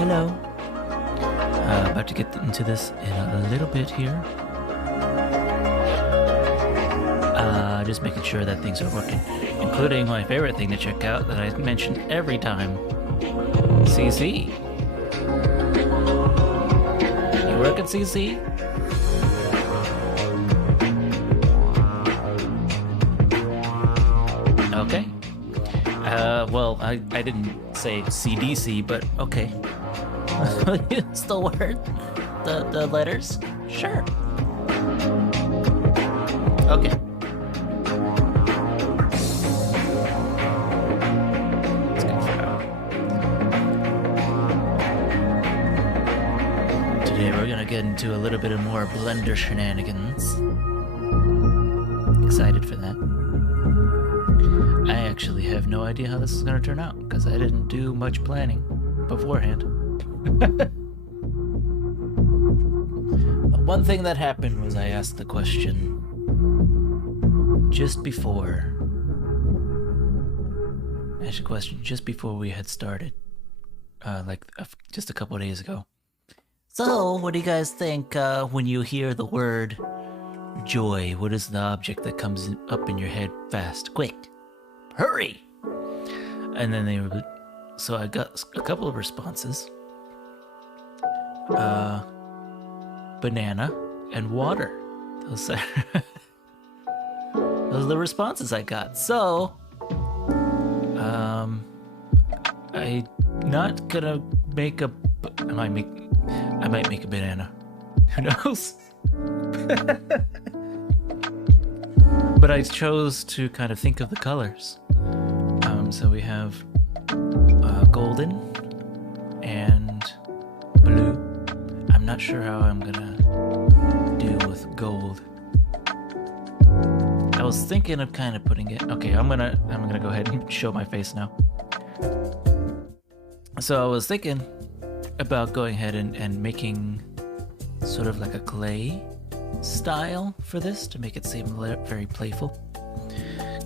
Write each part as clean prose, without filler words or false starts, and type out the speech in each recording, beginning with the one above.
Hello. About to get into this in a little bit here. Just making sure that things are working, including my favorite thing to check out that I mention every time. CC. You working, CC? Okay. Well, I didn't say CDC, but okay. It's the word, the letters? Sure. Okay. That's good for now. Today we're gonna get into a little bit of more Blender shenanigans. Excited for that. I actually have no idea how this is gonna turn out, because I didn't do much planning beforehand. One thing that happened was I asked the question just before. I asked a question just before we had started, just a couple of days ago. So, what do you guys think when you hear the word joy? What is the object that comes up in your head fast? Quick, hurry! And then so I got a couple of responses. Banana and water. Those are the responses I got. So, I'm not gonna make a. I might make a banana. Who knows? But I chose to kind of think of the colors. So we have golden and blue. I'm not sure how I'm gonna deal with gold. I was thinking of kind of putting it. Okay, I'm gonna go ahead and show my face now. So I was thinking about going ahead and making sort of like a clay style for this to make it seem very playful.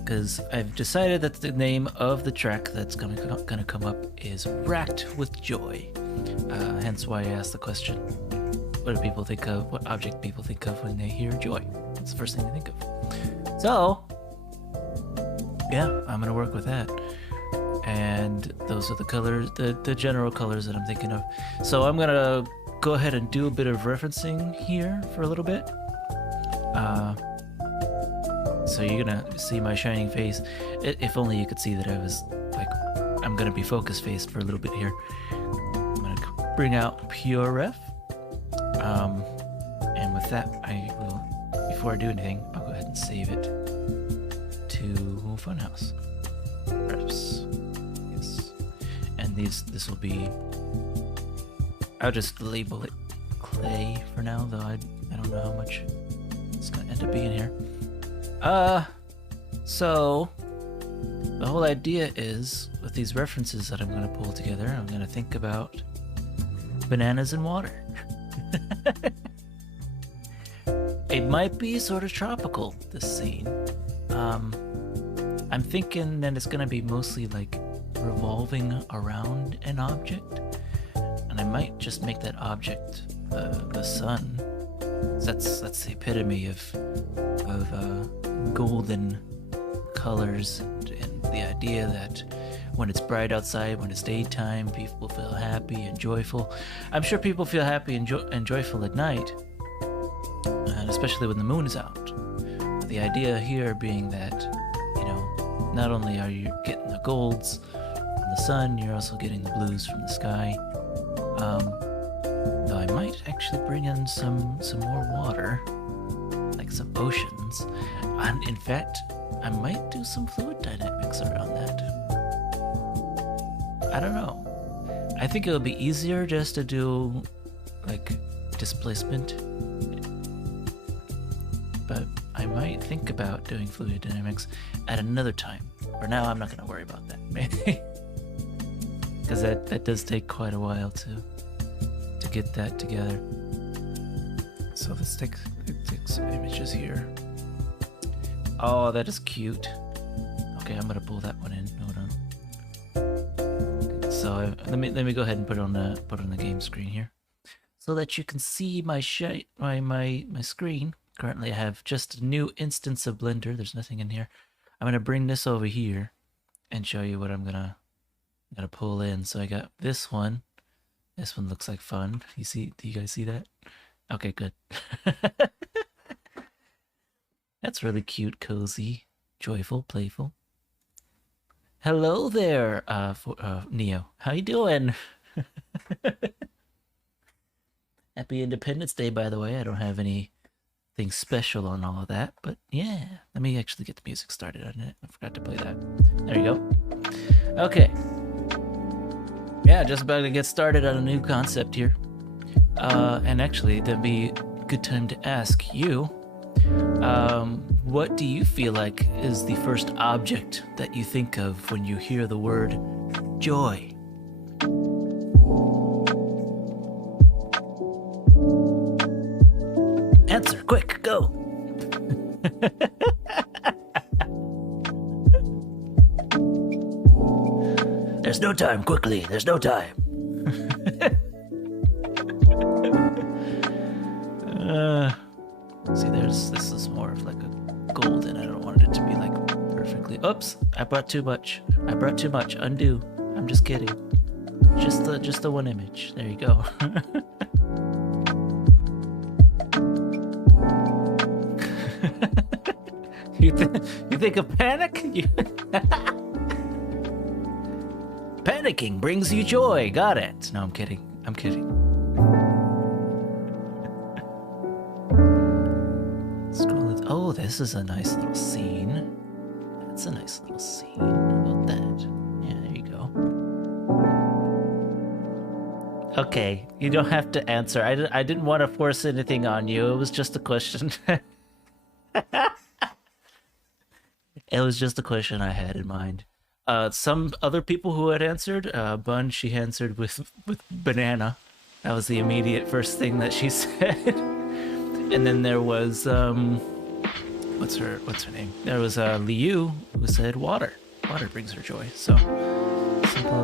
Because I've decided that the name of the track that's gonna come up is Racked with Joy. Hence why I asked the question, what do people think of, what object people think of when they hear joy? It's the first thing they think of. So, yeah, I'm gonna work with that. And those are the colors, the general colors that I'm thinking of. So I'm gonna go ahead and do a bit of referencing here for a little bit. So you're gonna see my shining face. If only you could see that I was like, I'm gonna be focus faced for a little bit here. I'm gonna bring out Pure Ref. And with that, I will, before I do anything, I'll go ahead and save it to Funhouse. Refs. Yes. And this will be, I'll just label it clay for now, though I don't know how much it's gonna end up being here. So the whole idea is, with these references that I'm gonna pull together, I'm gonna think about bananas and water. It might be sort of tropical, this scene. I'm thinking that it's gonna be mostly like revolving around an object, and I might just make that object the sun. That's the epitome of golden colors, and the idea that when it's bright outside, when it's daytime, people feel happy and joyful. I'm sure people feel happy and joyful at night, and especially when the moon is out. But the idea here being that, not only are you getting the golds from the sun, you're also getting the blues from the sky. Though I might actually bring in some more water, like some oceans. And in fact, I might do some fluid dynamics around that. I don't know. I think it would be easier just to do like displacement, but I might think about doing fluid dynamics at another time. For now, I'm not going to worry about that, maybe, because that does take quite a while to get that together. So let's take some images here. Oh, that is cute. Okay, I'm gonna pull that one in. Hold on. So let me go ahead and put on the game screen here, so that you can see my screen. Currently, I have just a new instance of Blender. There's nothing in here. I'm gonna bring this over here and show you what I'm gonna pull in. So I got this one. This one looks like fun. You see? Do you guys see that? Okay, good. That's really cute, cozy, joyful, playful. Hello there, Neo. How you doing? Happy Independence Day, by the way. I don't have anything special on all of that, but yeah. Let me actually get the music started on it. I forgot to play that. There you go. Okay. Yeah, just about to get started on a new concept here. And actually, that'd be a good time to ask you, what do you feel like is the first object that you think of when you hear the word joy? Answer, quick, go! There's no time, quickly, there's no time. See, this is more of like a golden. I don't want it to be like perfectly. Oops, I brought too much. Undo. I'm just kidding. Just the one image. There you go. You think of panic? Panicking brings you joy. Got it. No, I'm kidding. Scroll it. Oh, this is a nice little scene. That's a nice little scene. How about that? Yeah, there you go. Okay, you don't have to answer. I didn't want to force anything on you. It was just a question. It was just a question I had in mind. Some other people who had answered, Bun, she answered with banana. That was the immediate first thing that she said. And then there was what's her name? There was Liu, who said water. Water brings her joy. So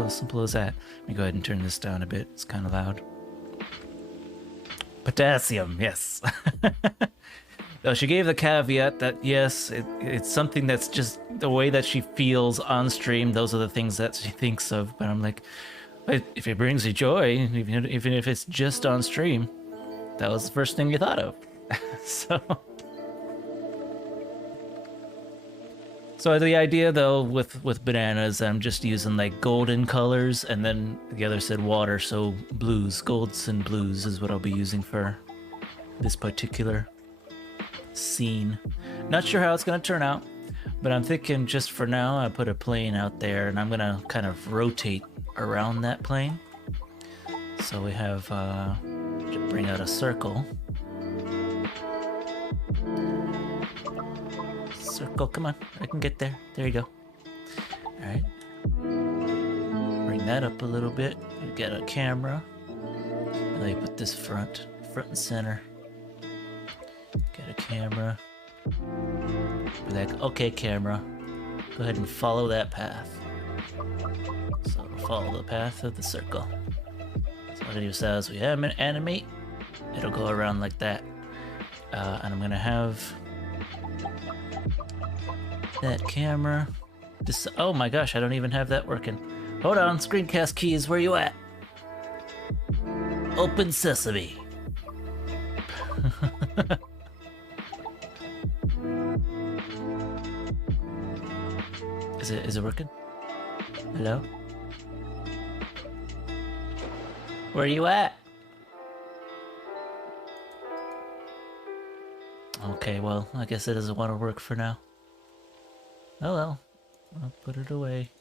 simple as that. Let me go ahead and turn this down a bit. It's kind of loud. Potassium, yes. Though she gave the caveat that yes, it's something that's just the way that she feels on stream. Those are the things that she thinks of. But I'm like, if it brings you joy, even if it's just on stream, that was the first thing you thought of. So the idea though with bananas, I'm just using like golden colors, and then the other said water, so blues, golds and blues is what I'll be using for this particular scene. Not sure how it's gonna turn out, but I'm thinking just for now I put a plane out there and I'm gonna kind of rotate around that plane. So we have to bring out a circle. Circle, come on, I can get there. There you go. Alright. Bring that up a little bit. Get a camera. Let me put this front and center. Get a camera. Be like, okay, camera, go ahead and follow that path. So it'll follow the path of the circle. So what it just as we animate, it'll go around like that. And I'm gonna have that camera. Oh my gosh, I don't even have that working. Hold on, screencast keys, where you at? Open sesame. Is it working? Hello? Where you at? Okay, well, I guess it doesn't want to work for now. Oh well, I'll put it away.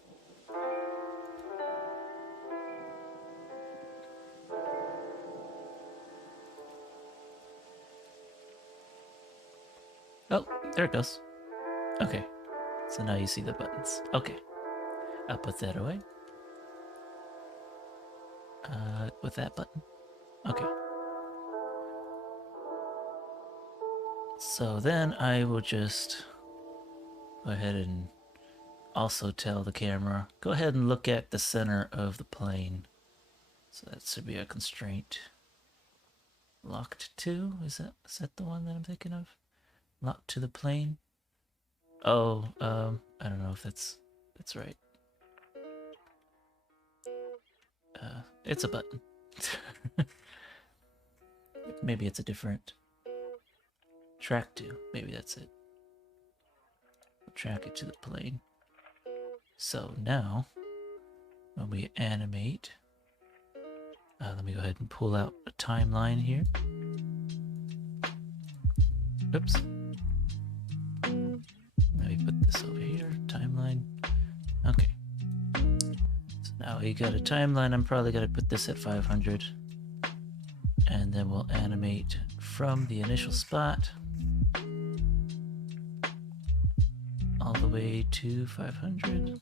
Oh, there it goes. Okay, so now you see the buttons. Okay, I'll put that away. With that button. Okay. So then I will just go ahead and also tell the camera, go ahead and look at the center of the plane. So that should be a constraint. Locked to? Is that the one that I'm thinking of? Locked to the plane? Oh, I don't know if that's right. It's a button. Maybe it's a different track to. Maybe that's it. We'll track it to the plane. So now, when we animate, let me go ahead and pull out a timeline here. Oops. Let me put this over here. Timeline. Okay. So now we got a timeline. I'm probably going to put this at 500. And then we'll animate from the initial spot all the way to 500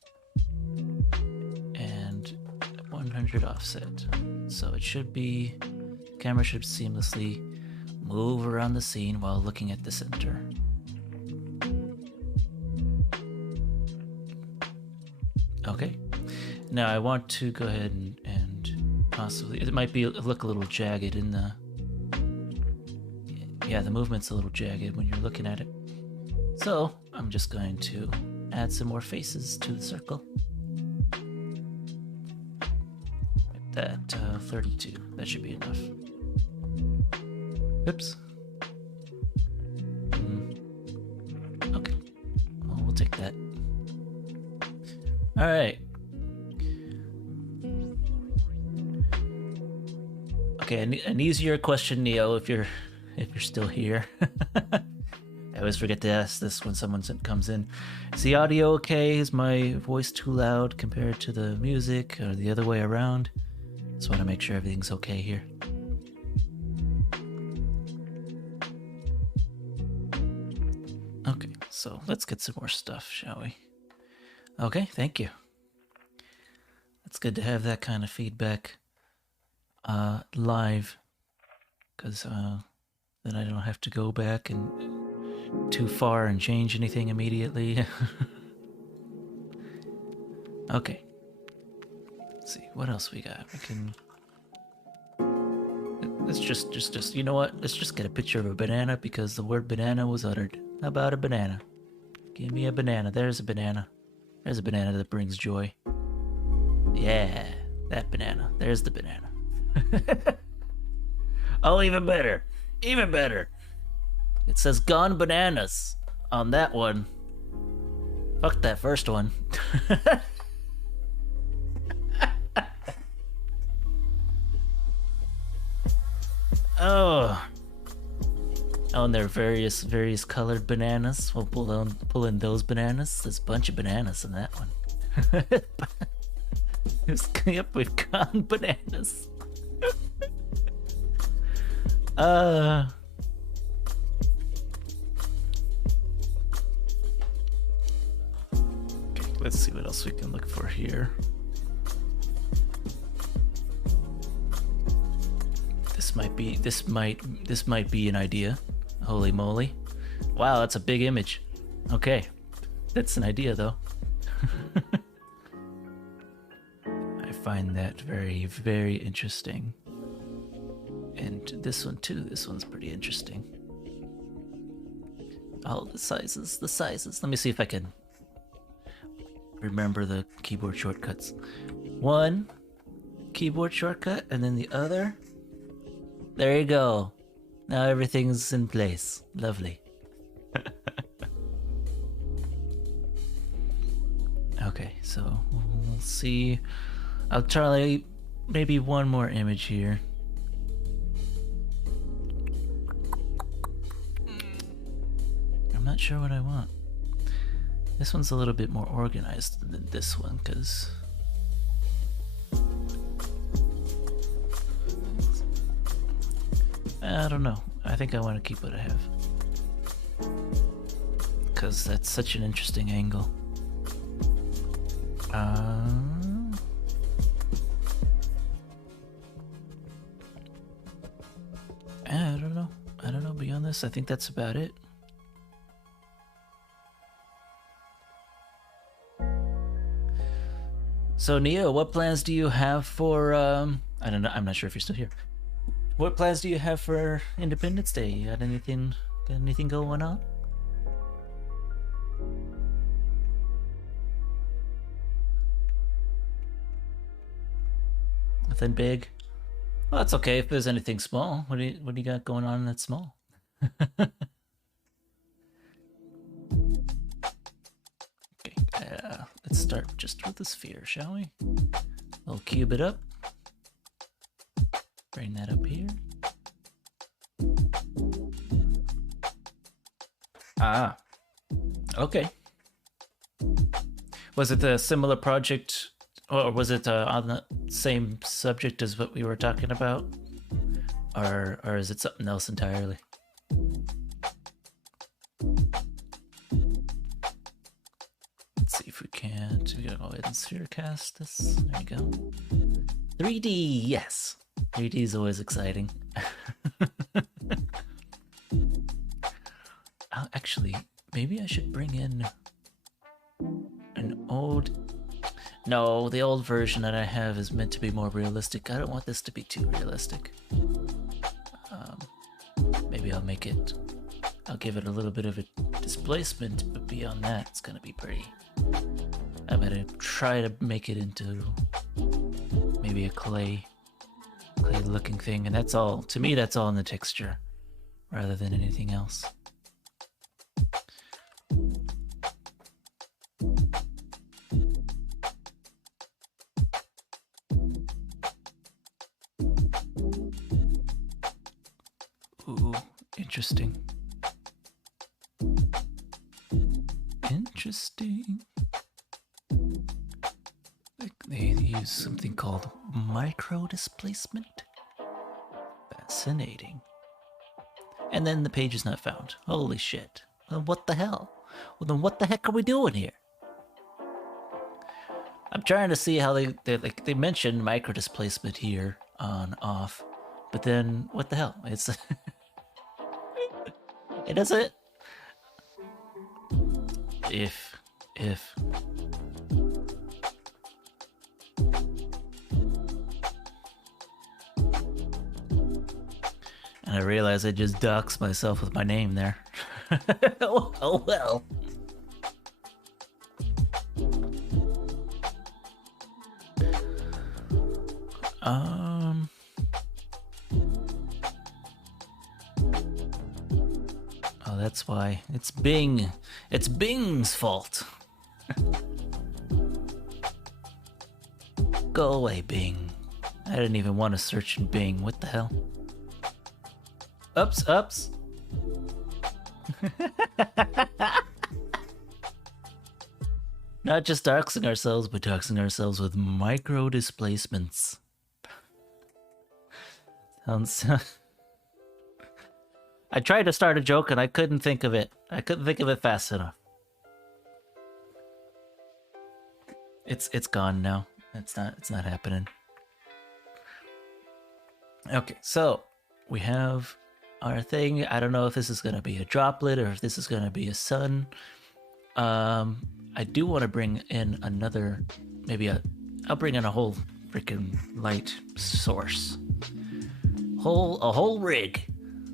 and 100 offset. So it should be, camera should seamlessly move around the scene while looking at the center. Okay. Now I want to go ahead and possibly, it might be look a little jagged in the, yeah, the movement's a little jagged when you're looking at it. So I'm just going to add some more faces to the circle. That 32, that should be enough. Oops. Okay, well, we'll take that. All right. Okay, an easier question, Neo, if you're still here. I always forget to ask this when someone comes in. Is the audio okay? Is my voice too loud compared to the music, or the other way around? Just want to make sure everything's okay here. Okay, so let's get some more stuff, shall we? Okay, thank you. It's good to have that kind of feedback live, because then I don't have to go back and too far and change anything immediately. Okay. Let's see what else we got. We can. Let's just you know what? Let's just get a picture of a banana because the word banana was uttered. How about a banana? Give me a banana. There's a banana. There's a banana that brings joy. Yeah, that banana. There's the banana. Oh, even better. Even better. It says gone bananas on that one. Fuck that first one. Oh. Oh, and there are various colored bananas. We'll pull in those bananas. There's a bunch of bananas in that one. Yep, we've gone bananas. Okay, let's see what else we can look for here. This might be an idea. Holy moly. Wow, that's a big image. Okay. That's an idea though. I find that very, very interesting. And this one too, this one's pretty interesting. Oh, the sizes. Let me see if I can remember the keyboard shortcuts. One keyboard shortcut, and then the other. There you go. Now everything's in place. Lovely. Okay, so we'll see. I'll try maybe one more image here. I'm not sure what I want. This one's a little bit more organized than this one, because I don't know. I think I want to keep what I have, because that's such an interesting angle. I don't know. Beyond this, I think that's about it. So Neo, what plans do you have for I don't know, I'm not sure if you're still here. What plans do you have for Independence Day? You got anything going on? Nothing big? Well, that's okay if there's anything small. What do you got going on that's small? Okay, let's start just with the sphere, shall we? We'll cube it up. Bring that up here. Ah, okay. Was it a similar project, or was it on the same subject as what we were talking about? Or is it something else entirely? Let's see if we can. So we gotta go ahead and sphere cast this. There you go. 3D, yes. 3D is always exciting. Actually, maybe I should bring in an old... No, the old version that I have is meant to be more realistic. I don't want this to be too realistic. Maybe I'll make it... I'll give it a little bit of a displacement, but beyond that, it's gonna be pretty... I'm gonna try to make it into maybe a clay-looking thing, and that's all. To me, that's all in the texture, rather than anything else. Ooh, interesting. Interesting. They use something called micro displacement. Fascinating. And then the page is not found. Holy shit. Well, what the hell? Well, then what the heck are we doing here? I'm trying to see how they mentioned micro displacement here on off, but then what the hell? It's it doesn't. If and I realize I just doxed myself with my name there. Oh well. Oh, that's why. It's Bing. It's Bing's fault. Go away, Bing. I didn't even want to search in Bing. What the hell? Ups. Not just doxing ourselves, but doxing ourselves with micro displacements. Sounds... I tried to start a joke and I couldn't think of it. I couldn't think of it fast enough. It's gone now. It's not happening. Okay, so we have our thing. I don't know if this is gonna be a droplet or if this is gonna be a sun. I do want to bring in another, I'll bring in a whole freaking light source. A whole rig.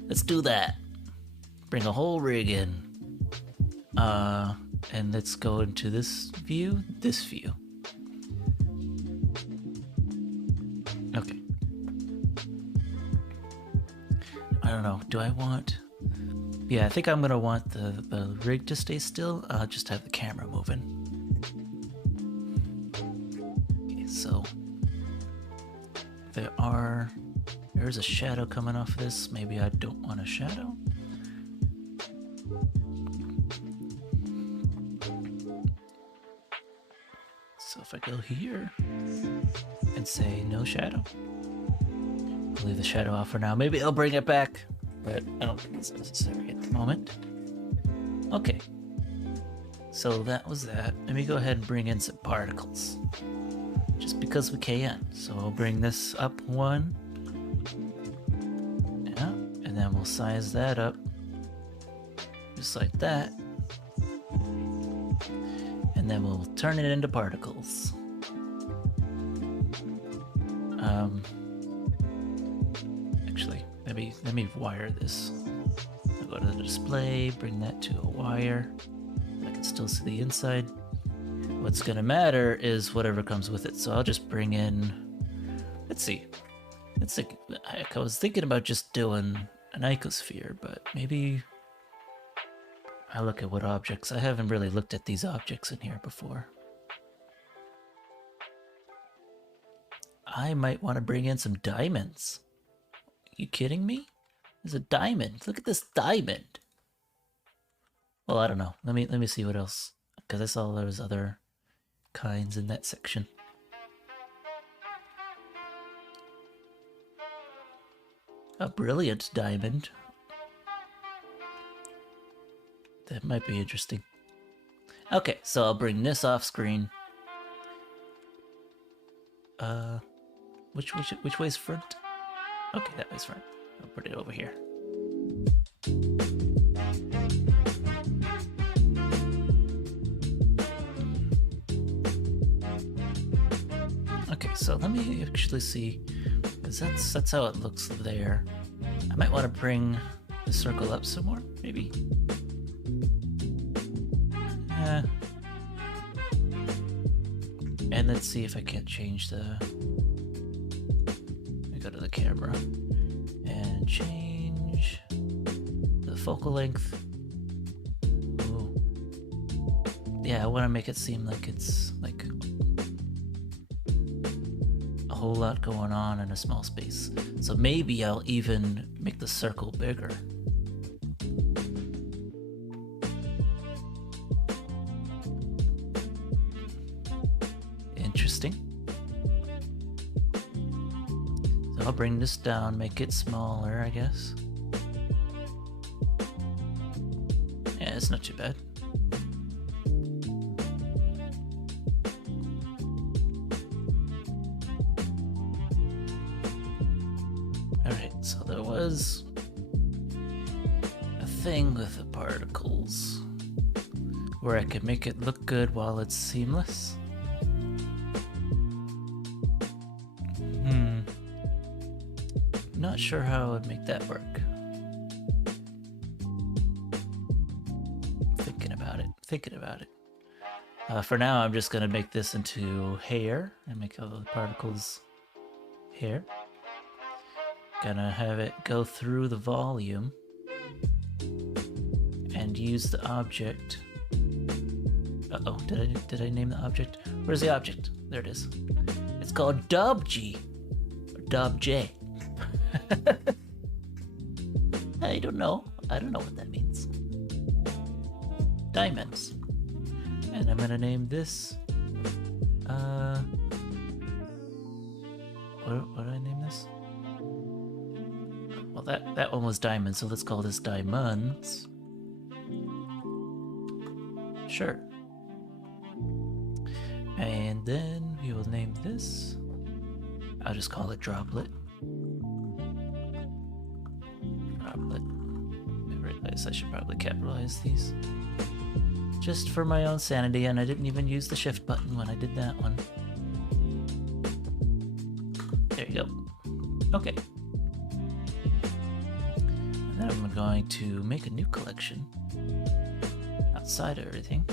Let's do that. Bring a whole rig in. And let's go into this view. Okay. I don't know. Do I want... Yeah, I think I'm gonna want the rig to stay still. I'll just have the camera moving. Okay, so... There's a shadow coming off of this. Maybe I don't want a shadow. So if I go here and say no shadow, I'll leave the shadow off for now. Maybe I'll bring it back, but I don't think it's necessary at the moment. Okay, so that was that. Let me go ahead and bring in some particles, just because we can. So I'll bring this up one. Yeah, and then we'll size that up, just like that. And then we'll turn it into particles. Actually, let me wire this. I'll go to the display, bring that to a wire. I can still see the inside. What's gonna matter is whatever comes with it. So I'll just bring in, let's see. It's like, I was thinking about just doing an icosphere, but maybe I look at what objects. I haven't really looked at these objects in here before. I might want to bring in some diamonds. Are you kidding me? There's a diamond. Look at this diamond. Well, I don't know. Let me see what else, because I saw there was other kinds in that section. A brilliant diamond. That might be interesting. Okay, so I'll bring this off screen. Which way's front? Okay, that way's front. I'll put it over here. Okay, so let me actually see, because that's how it looks there. I might want to bring the circle up some more, maybe. And let's see if I can't change the... Let me go to the camera and change the focal length. Ooh. Yeah, I want to make it seem like it's like a whole lot going on in a small space. So maybe I'll even make the circle bigger. Interesting. So I'll bring this down, make it smaller, I guess. Yeah, it's not too bad. Alright, so there was a thing with the particles where I could make it look good while it's seamless. Not sure how I would make that work. Thinking about it. For now, I'm just gonna make this into hair and make all the particles hair. Gonna have it go through the volume and use the object. Uh-oh, did I name the object? Where's the object? There it is. It's called DubG or DubJ. I don't know what that means. Diamonds. And I'm gonna name this what did I name this? Well, that one was diamonds, so let's call this diamonds. Sure. And then we will name this, I'll just call it droplet. Droplet. I realize I should probably capitalize these. Just for my own sanity, and I didn't even use the shift button when I did that one. There you go. Okay. And then I'm going to make a new collection outside of everything.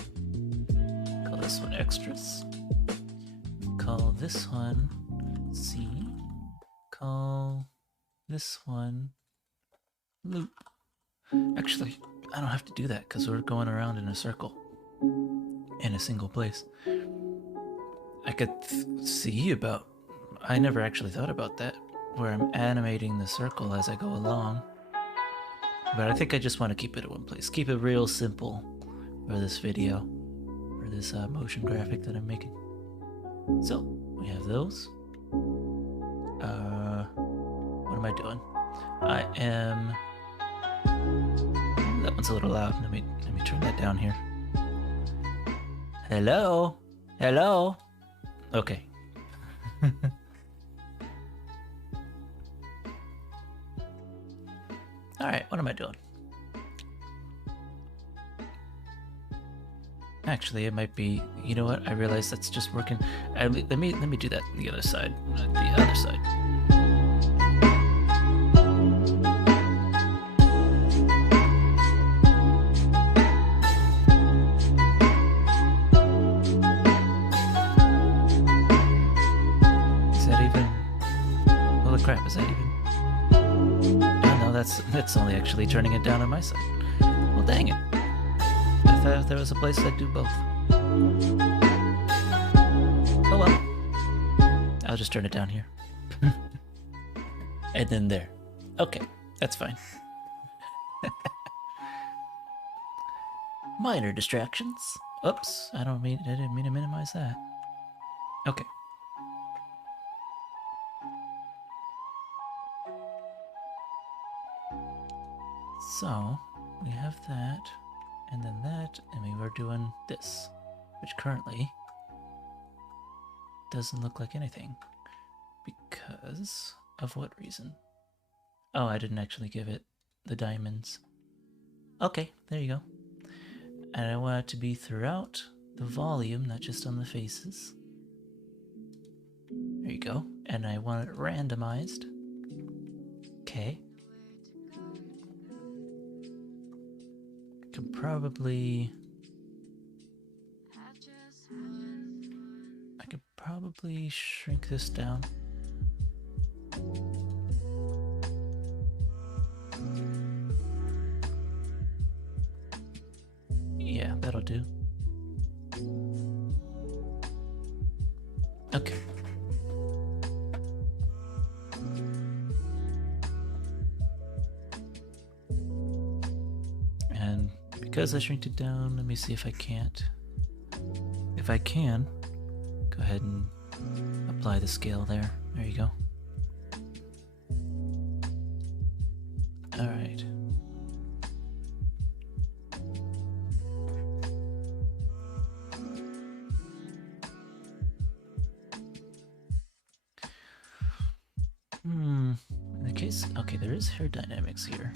Call this one extras. Call this one C. Call this one loop. Actually, I don't have to do that because we're going around in a circle in a single place. I could see about... I never actually thought about that, where I'm animating the circle as I go along. But I think I just want to keep it in one place. Keep it real simple for this video, for this motion graphic that I'm making. So, we have those. What am I doing? I am... That one's a little loud. Let me turn that down here. Hello? Hello? Okay. Alright, what am I doing? Actually, it might be. You know what? I realize that's just working. Let me do that on the other side. The other side. Is that even? Holy crap! Is that even? Oh no, that's only actually turning it down on my side. Well, dang it! I thought if there was a place I'd do both. Oh well. I'll just turn it down here. And then there. Okay, that's fine. Minor distractions. Oops, I didn't mean to minimize that. Okay. So, we have that, and then that, and we were doing this, which currently doesn't look like anything. Because of what reason? Oh, I didn't actually give it the diamonds. Okay, there you go. And I want it to be throughout the volume, not just on the faces. There you go. And I want it randomized. Okay. Could probably... I could probably shrink this down. Yeah, that'll do. Okay. And because I shrinked it down, let me see if I can't. If I can, go ahead and apply the scale there. There you go. All right. In the case, okay, there is hair dynamics here.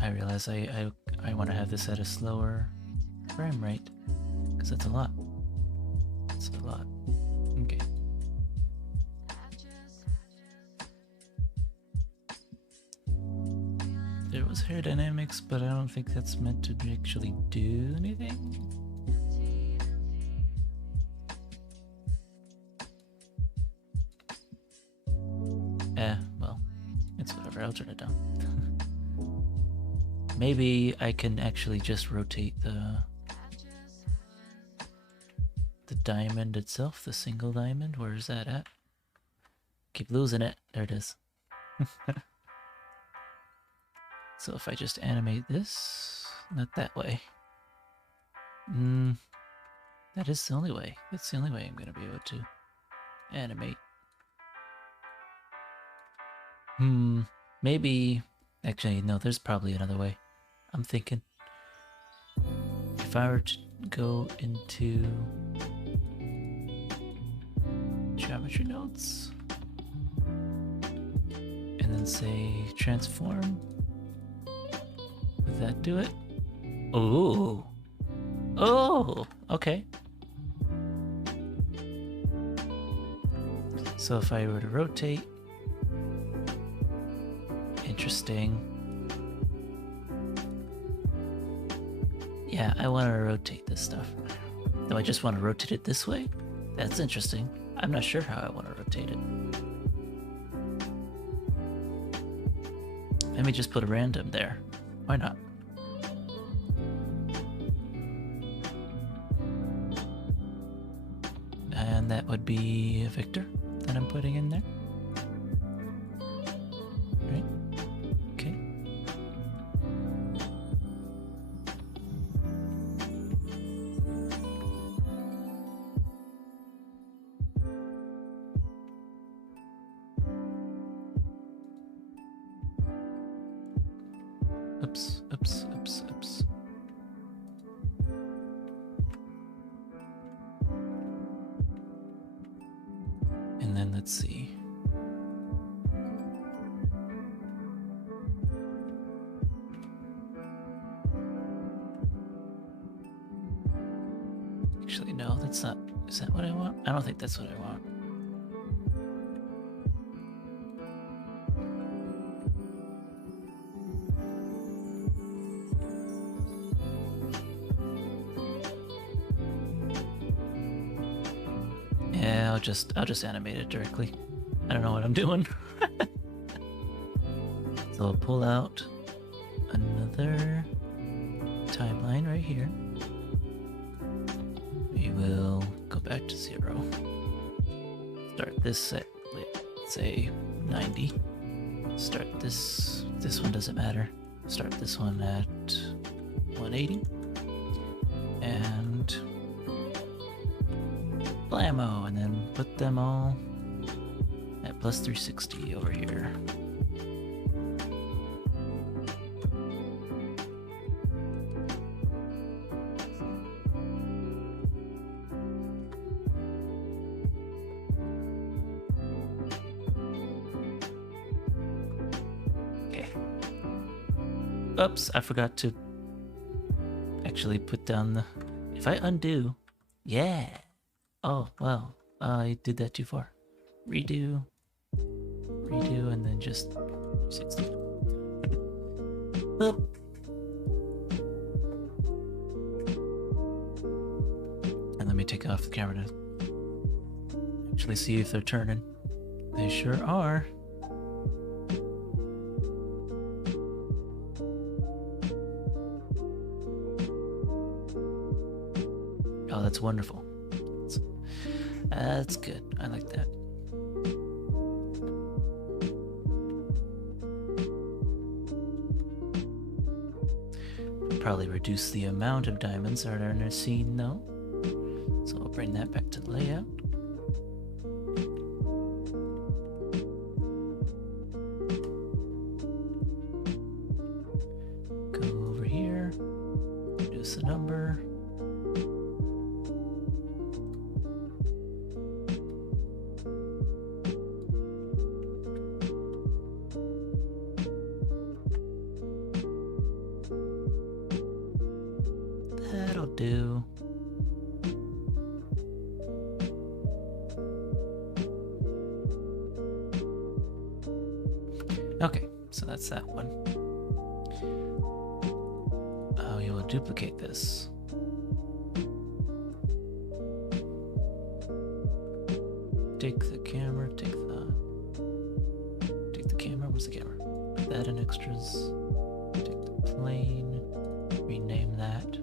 I realize I want to have this at a slower frame rate, because that's a lot. That's a lot. Okay. There was hair dynamics, but I don't think that's meant to actually do anything. Well, it's whatever, I'll turn it down. Maybe I can actually just rotate the diamond itself, the single diamond. Where is that at? Keep losing it. There it is. So if I just animate this, not that way. That is the only way. That's the only way I'm going to be able to animate. Maybe... Actually, no, there's probably another way. I'm thinking if I were to go into geometry nodes and then say transform, would that do it? Oh, okay. So if I were to rotate, interesting. Yeah, I want to rotate this stuff. Do I just want to rotate it this way? That's interesting. I'm not sure how I want to rotate it. Let me just put a random there. Why not? And that would be a Victor that I'm putting in there. Right? Okay. Oops. And then let's see. Actually, no, that's not. Is that what I want? I don't think that's what I want. Yeah, I'll just animate it directly. I don't know what I'm doing. So I'll pull out another timeline right here. We will go back to 0. Start this at, let's say, 90. Start this one doesn't matter. Start this one at 180. And blammo, and then put them all at plus 360 over here. Okay. Oops, I forgot to actually put down the... If I undo... Yeah! Oh, well, I did that too far. Redo, and then just 60. Oop. And let me take off the camera to actually see if they're turning. They sure are. Oh, that's wonderful. That's good. I like that. Probably reduce the amount of diamonds that are in a scene though. So I'll bring that back to the layout. Go over here, reduce the number. That'll do. Okay, so that's that one. We will duplicate this. Take the camera, take the camera, where's the camera? Put that in extras. Take the plane, rename that.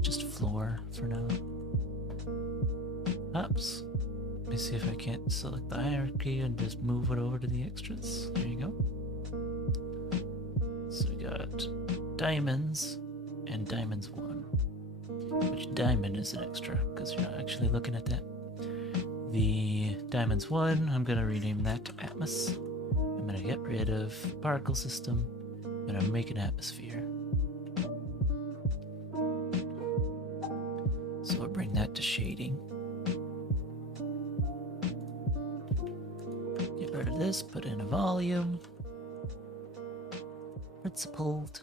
Just floor for now. Oops. Let me see if I can't select the hierarchy and just move it over to the extras. There you go. So we got diamonds and diamonds 1. Which diamond is an extra? Because you're not actually looking at that. The diamonds 1, I'm going to rename that to Atmos. I'm going to get rid of particle system. I'm going to make an atmosphere. So we'll bring that to shading. Get rid of this, put in a volume. Principled.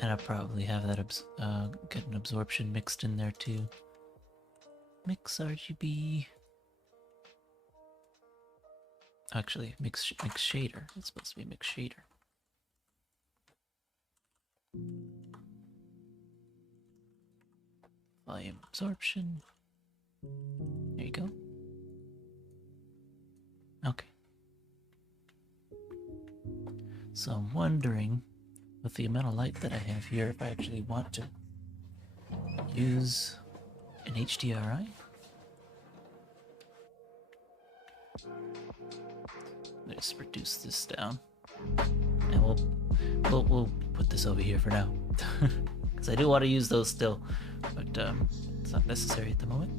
And I'll probably have that get an absorption mixed in there too. Mix RGB. Actually, mix shader. It's supposed to be mix shader. Volume absorption. There you go. Okay. So I'm wondering, with the amount of light that I have here, if I actually want to use an HDRI. Let's reduce this down, and we'll put this over here for now, because I do want to use those still, but it's not necessary at the moment.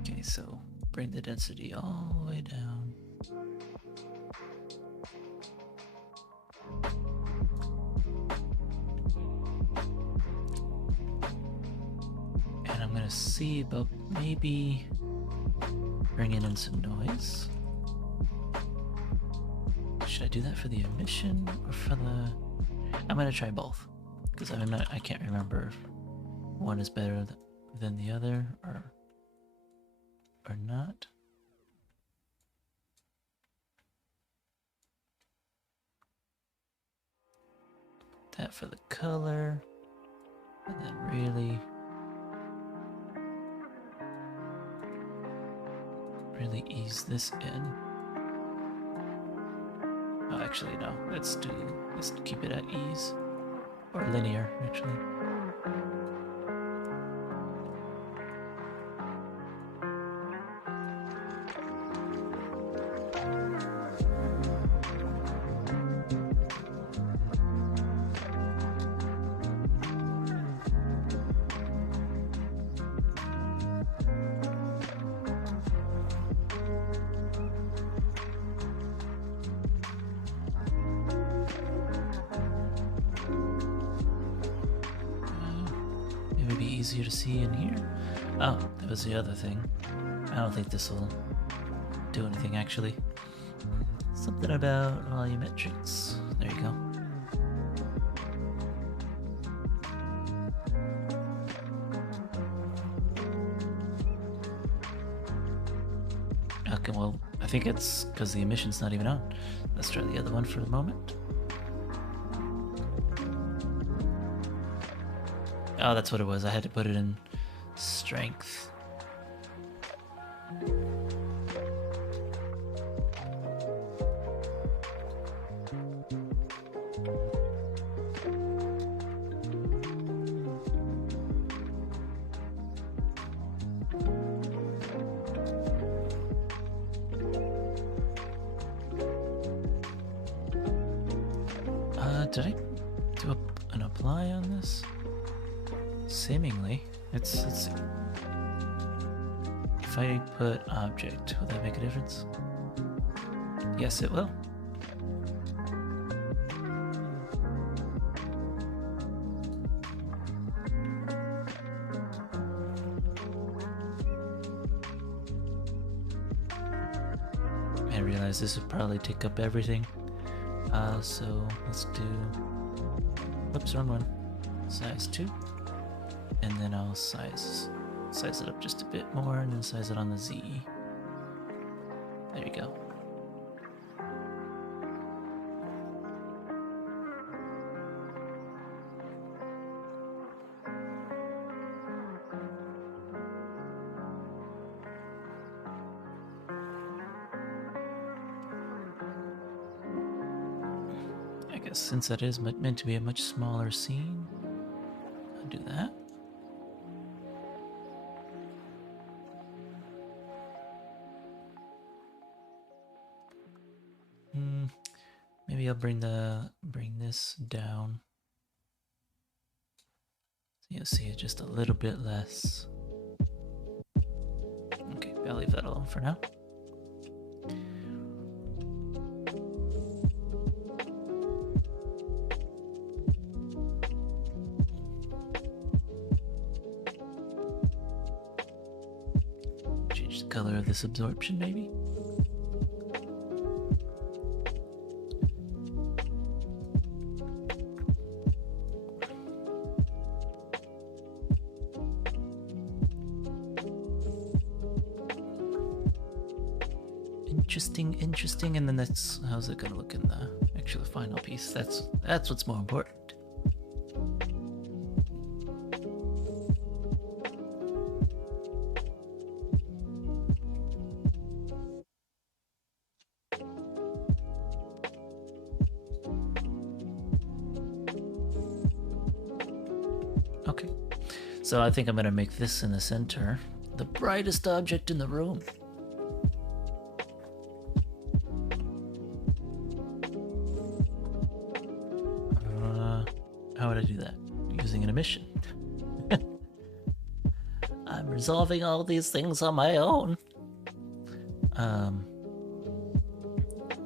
Okay, so bring the density all the way down. And I'm gonna see about maybe bringing in some noise. Should I do that for the emission or for the... I'm gonna try both, because I can't remember if one is better than the other or not. That for the color, and then really ease this in. Oh, actually no, let's keep it at ease, or linear actually. Easier to see in here. Oh, that was the other thing. I don't think this will do anything actually. Something about volumetrics. There you go. Okay, well, I think it's because the emission's not even on. Let's try the other one for the moment. Oh, that's what it was. I had to put it in strength. Did I do an apply on this? Seemingly, let's see. If I put object, will that make a difference? Yes, it will. I realize this would probably take up everything. So let's do, whoops, wrong one. Size 2. And then I'll size it up just a bit more, and then size it on the Z. There you go. I guess since that is meant to be a much smaller scene, I'll do that. Maybe I'll bring this down. So you'll see it just a little bit less. Okay, I'll leave that alone for now. Change the color of this absorption, maybe. Interesting, and then how's it gonna look in the actual final piece? That's what's more important. Okay, so I think I'm gonna make this in the center, the brightest object in the room. How would I do that? Using an emission. I'm resolving all these things on my own.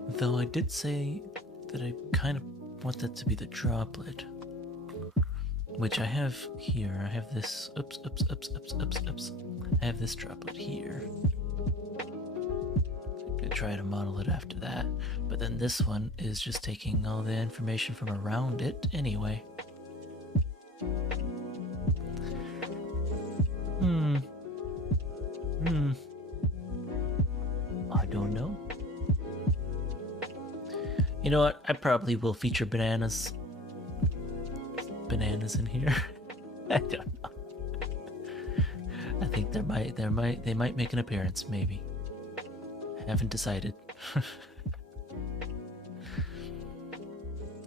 Though I did say that I kind of want that to be the droplet, which I have here. I have this. Oops. I have this droplet here. Good. try to model it after that. But then this one is just taking all the information from around it anyway. I don't know. You know what? I probably will feature bananas. Bananas in here. I don't know. I think they might make an appearance, maybe. I haven't decided.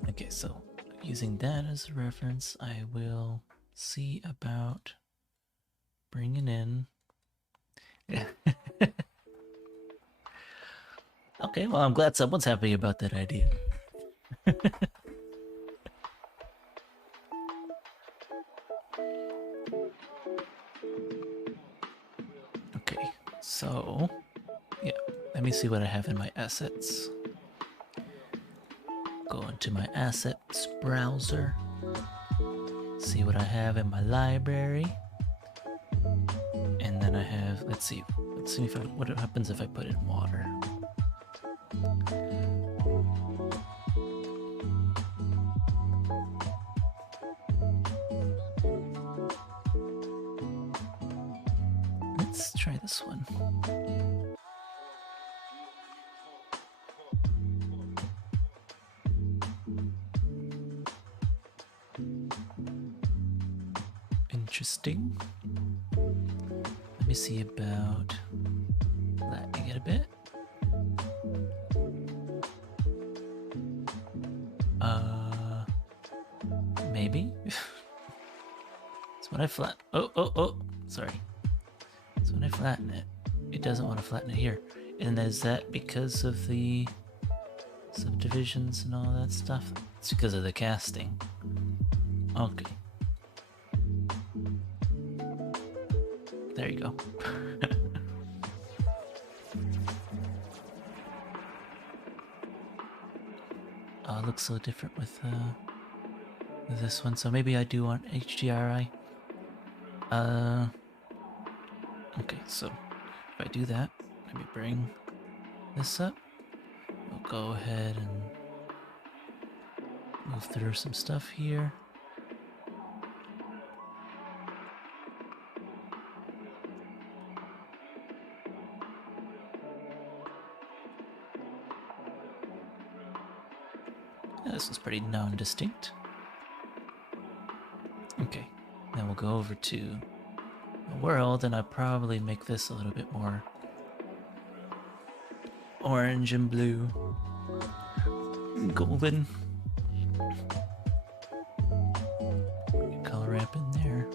Okay, so using that as a reference, I will see about bringing in. Okay, well, I'm glad someone's happy about that idea. Okay, so yeah, let me see what I have in my assets. Go into my assets browser, see what I have in my library, and then I have, let's see if what happens if I put in water. Let's try this one. Interesting. Let me see about flattening it a bit. Maybe. So when I sorry. So when I flatten it, it doesn't want to flatten it here. And is that because of the subdivisions and all that stuff? It's because of the casting. Okay. There you go. Oh, it looks so different with this one. So maybe I do want HDRI. Okay, so if I do that, let me bring this up. We'll go ahead and move through some stuff here. Yeah, this is pretty non-distinct. Okay, then we'll go over to the world, and I'll probably make this a little bit more orange and blue, and golden. Color ramp in there.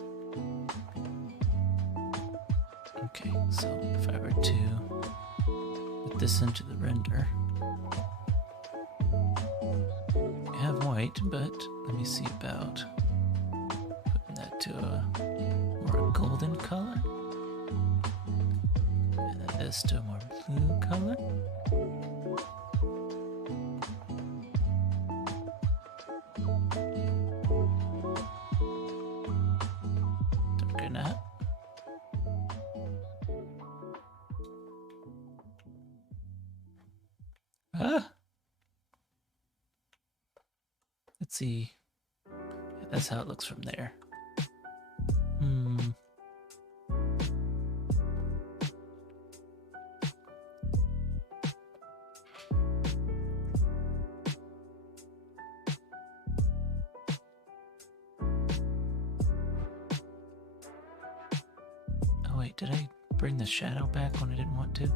Okay, so if I were to put this into the render, I have white, but let me see about putting that to a more golden color, and then this to a more blue color. Darken that. Let's see. Yeah, that's how it looks from there. Oh wait, did I bring the shadow back when I didn't want to?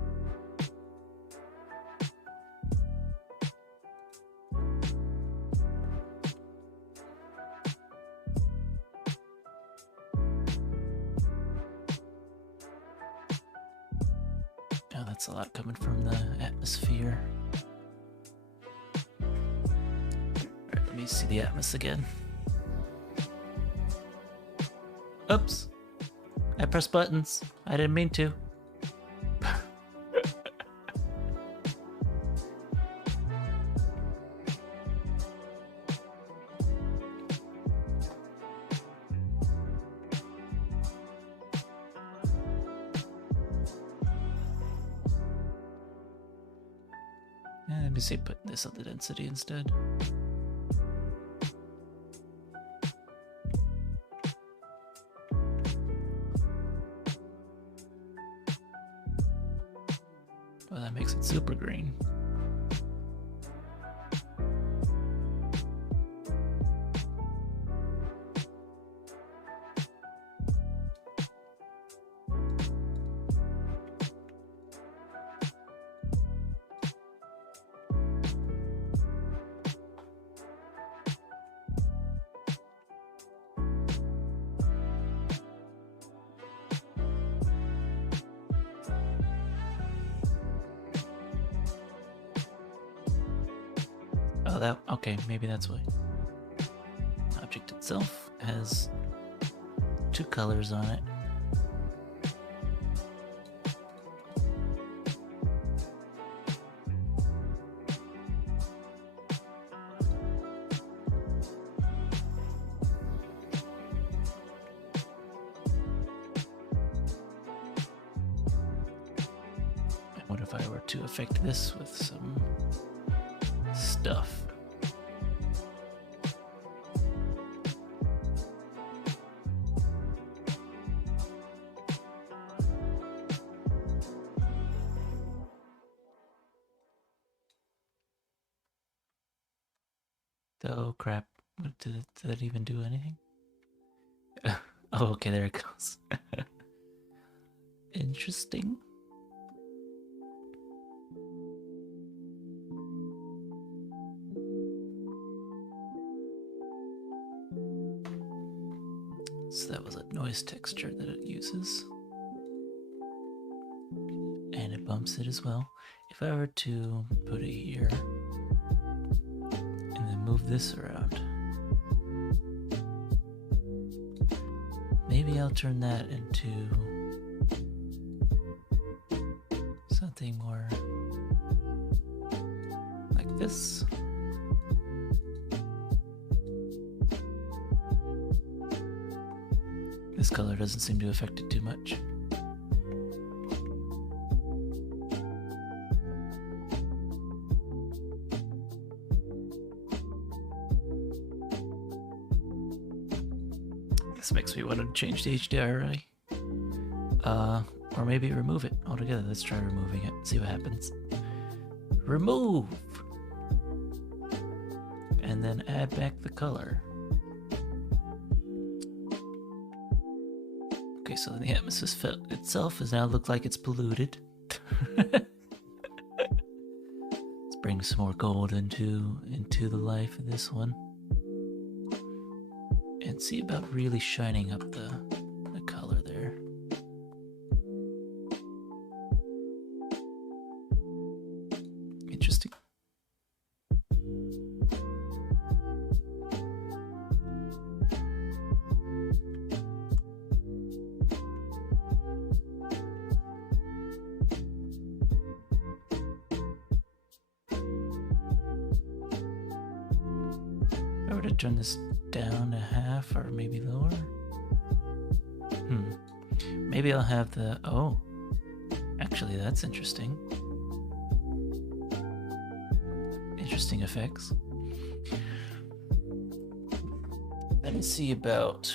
Oh, that's a lot coming from the atmosphere. Alright, let me see the atmos again. Oops! I pressed buttons. I didn't mean to. Let me say put this on the density instead. Well, that makes it super green. Oh, that, okay, maybe that's why. The object itself has two colors on it. And what if I were to affect this with some stuff? Oh crap, did that even do anything? Oh, okay, there it goes. Interesting. So that was a noise texture that it uses. And it bumps it as well. If I were to put it here, and then move this around, maybe I'll turn that into something more like this. This color doesn't seem to affect it too much. This makes me want to change the Hdri. Or maybe remove it altogether. Let's try removing it, see what happens. Remove! And then add back the color. Okay, so the atmosphere itself is now look like it's polluted. Let's bring some more gold into the life of this one. And see about really shining up the color there. Interesting. If I were to turn this down to half or maybe lower. Maybe I'll have the, oh, actually that's interesting. Interesting effects. Let me see about,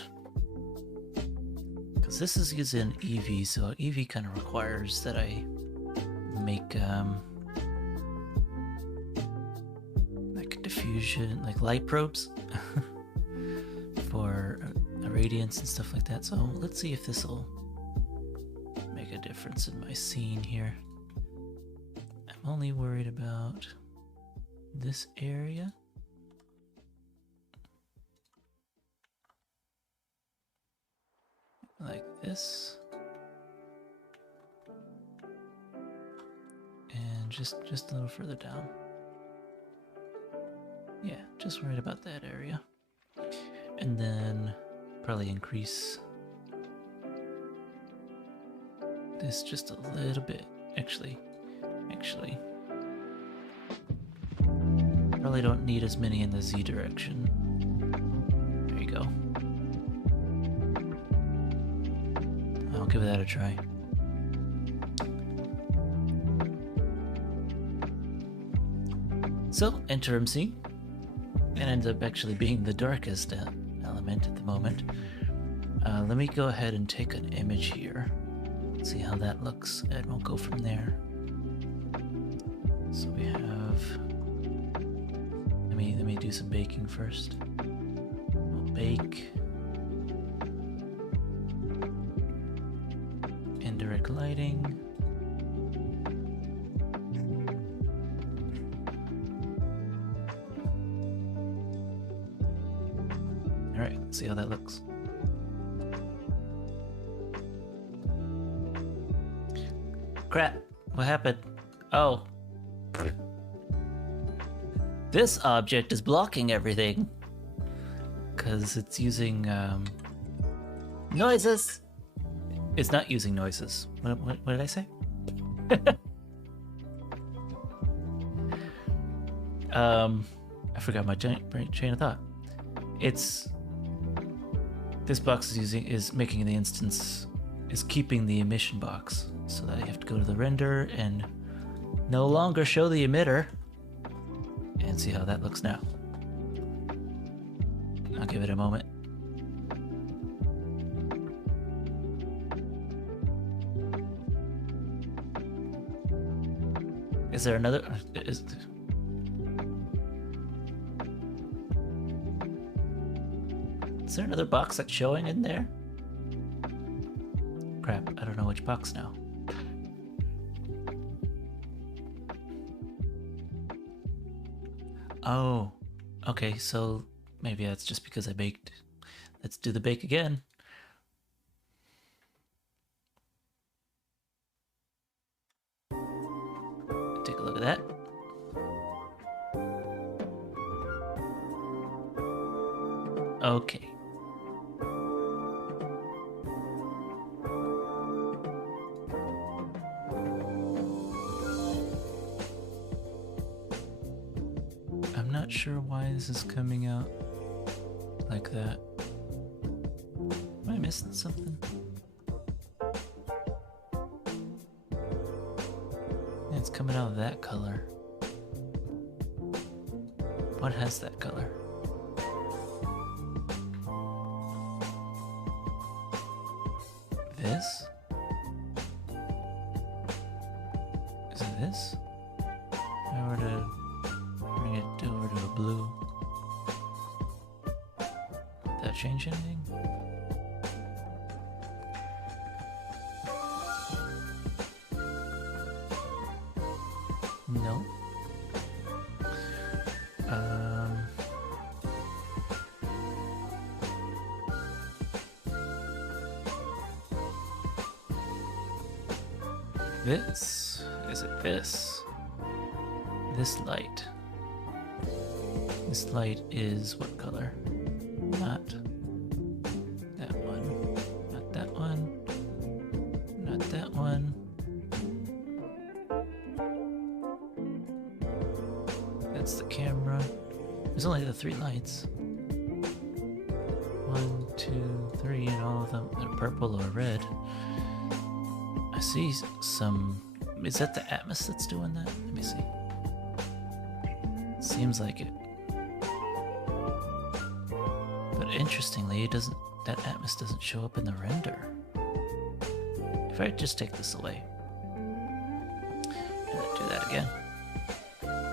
because this is using Eevee, so Eevee kind of requires that I make like diffusion, like light probes for radiance and stuff like that. So let's see if this will make a difference in my scene here. I'm only worried about this area. Like this. And just a little further down. Yeah, just worried about that area. And then probably increase this just a little bit. Actually, probably don't need as many in the Z direction. There you go. I'll give that a try. So, interim scene. It ends up actually being the darkest element at the moment. Let me go ahead and take an image here. See how that looks, and we'll go from there. So we have... Let me do some baking first. We'll bake. Indirect lighting. Alright, let's see how that looks. Crap, what happened? Oh. This object is blocking everything. Because it's using noises. It's not using noises. What did I say? I forgot my train of thought. This box is making the instance, is keeping the emission box, so that I have to go to the render and no longer show the emitter, and see how that looks now. I'll give it a moment. Is there another? Is there another box that's showing in there? Crap, I don't know which box now. Oh, okay, so maybe that's just because I baked. Let's do the bake again. Take a look at that. Okay. I'm not sure why this is coming out like that. Am I missing something? Yeah, it's coming out of that color. What has that color? This? Is it this? If I were to bring it over to a blue, would that change anything? No. This? Is it this? This light. This light is what color? Not that one. Not that one. Not that one. That's the camera. There's only the 3 lights. 1, 2, 3, and all of them are purple or red. I see some... Is that the Atmos that's doing that? Let me see. Seems like it. But interestingly, it doesn't... That Atmos doesn't show up in the render. If I just take this away. And do that again.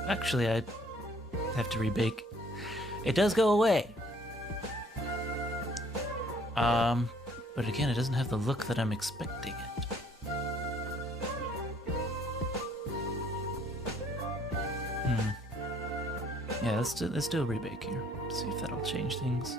Actually, I have to rebake. It does go away. But again, it doesn't have the look that I'm expecting it. Yeah, let's do a rebake here. See if that'll change things.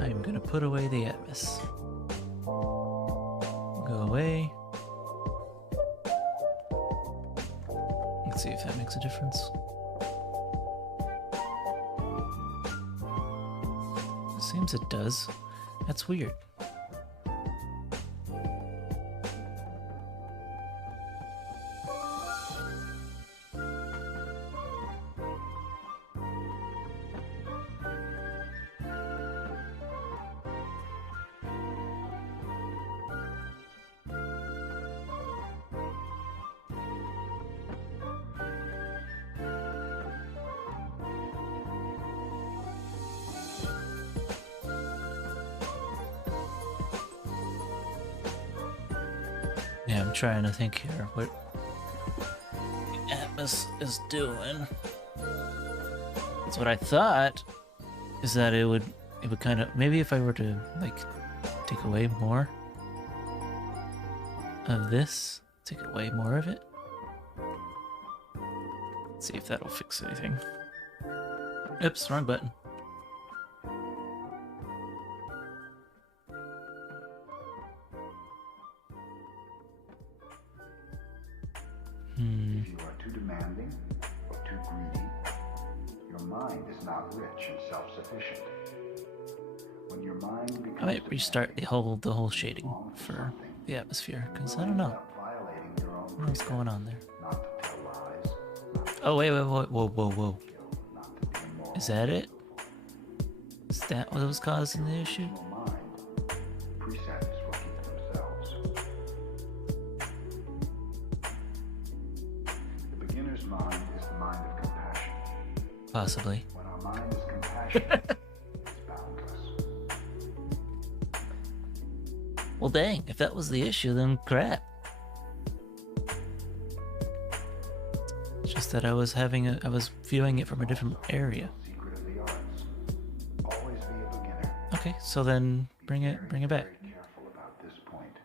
I'm gonna put away the Atmos. Go away. Let's see if that makes a difference. It seems it does. That's weird. Yeah, I'm trying to think here what the Atmos is doing. That's what I thought, is that it would kind of, maybe if I were to like take away more of this, take away more of it. Let's see if that'll fix anything. Oops, wrong button. If you are too demanding or too greedy, your mind is not rich and self-sufficient. When your mind becomes I might restart the whole shading for the atmosphere, because I don't know what's going on there. not to tell lies, Oh wait, whoa. not to be immoral. Is that it? Is that what was causing the issue? Your mind, precepts will keep themselves. The beginner's mind is the mind of compassion. Possibly. When our mind is compassionate, it's boundless. Well, dang, if that was the issue, then crap. It's just that I was viewing it from a different area. Secret of the arts. Always be a beginner. Okay, so then bring it back. Very careful about this point.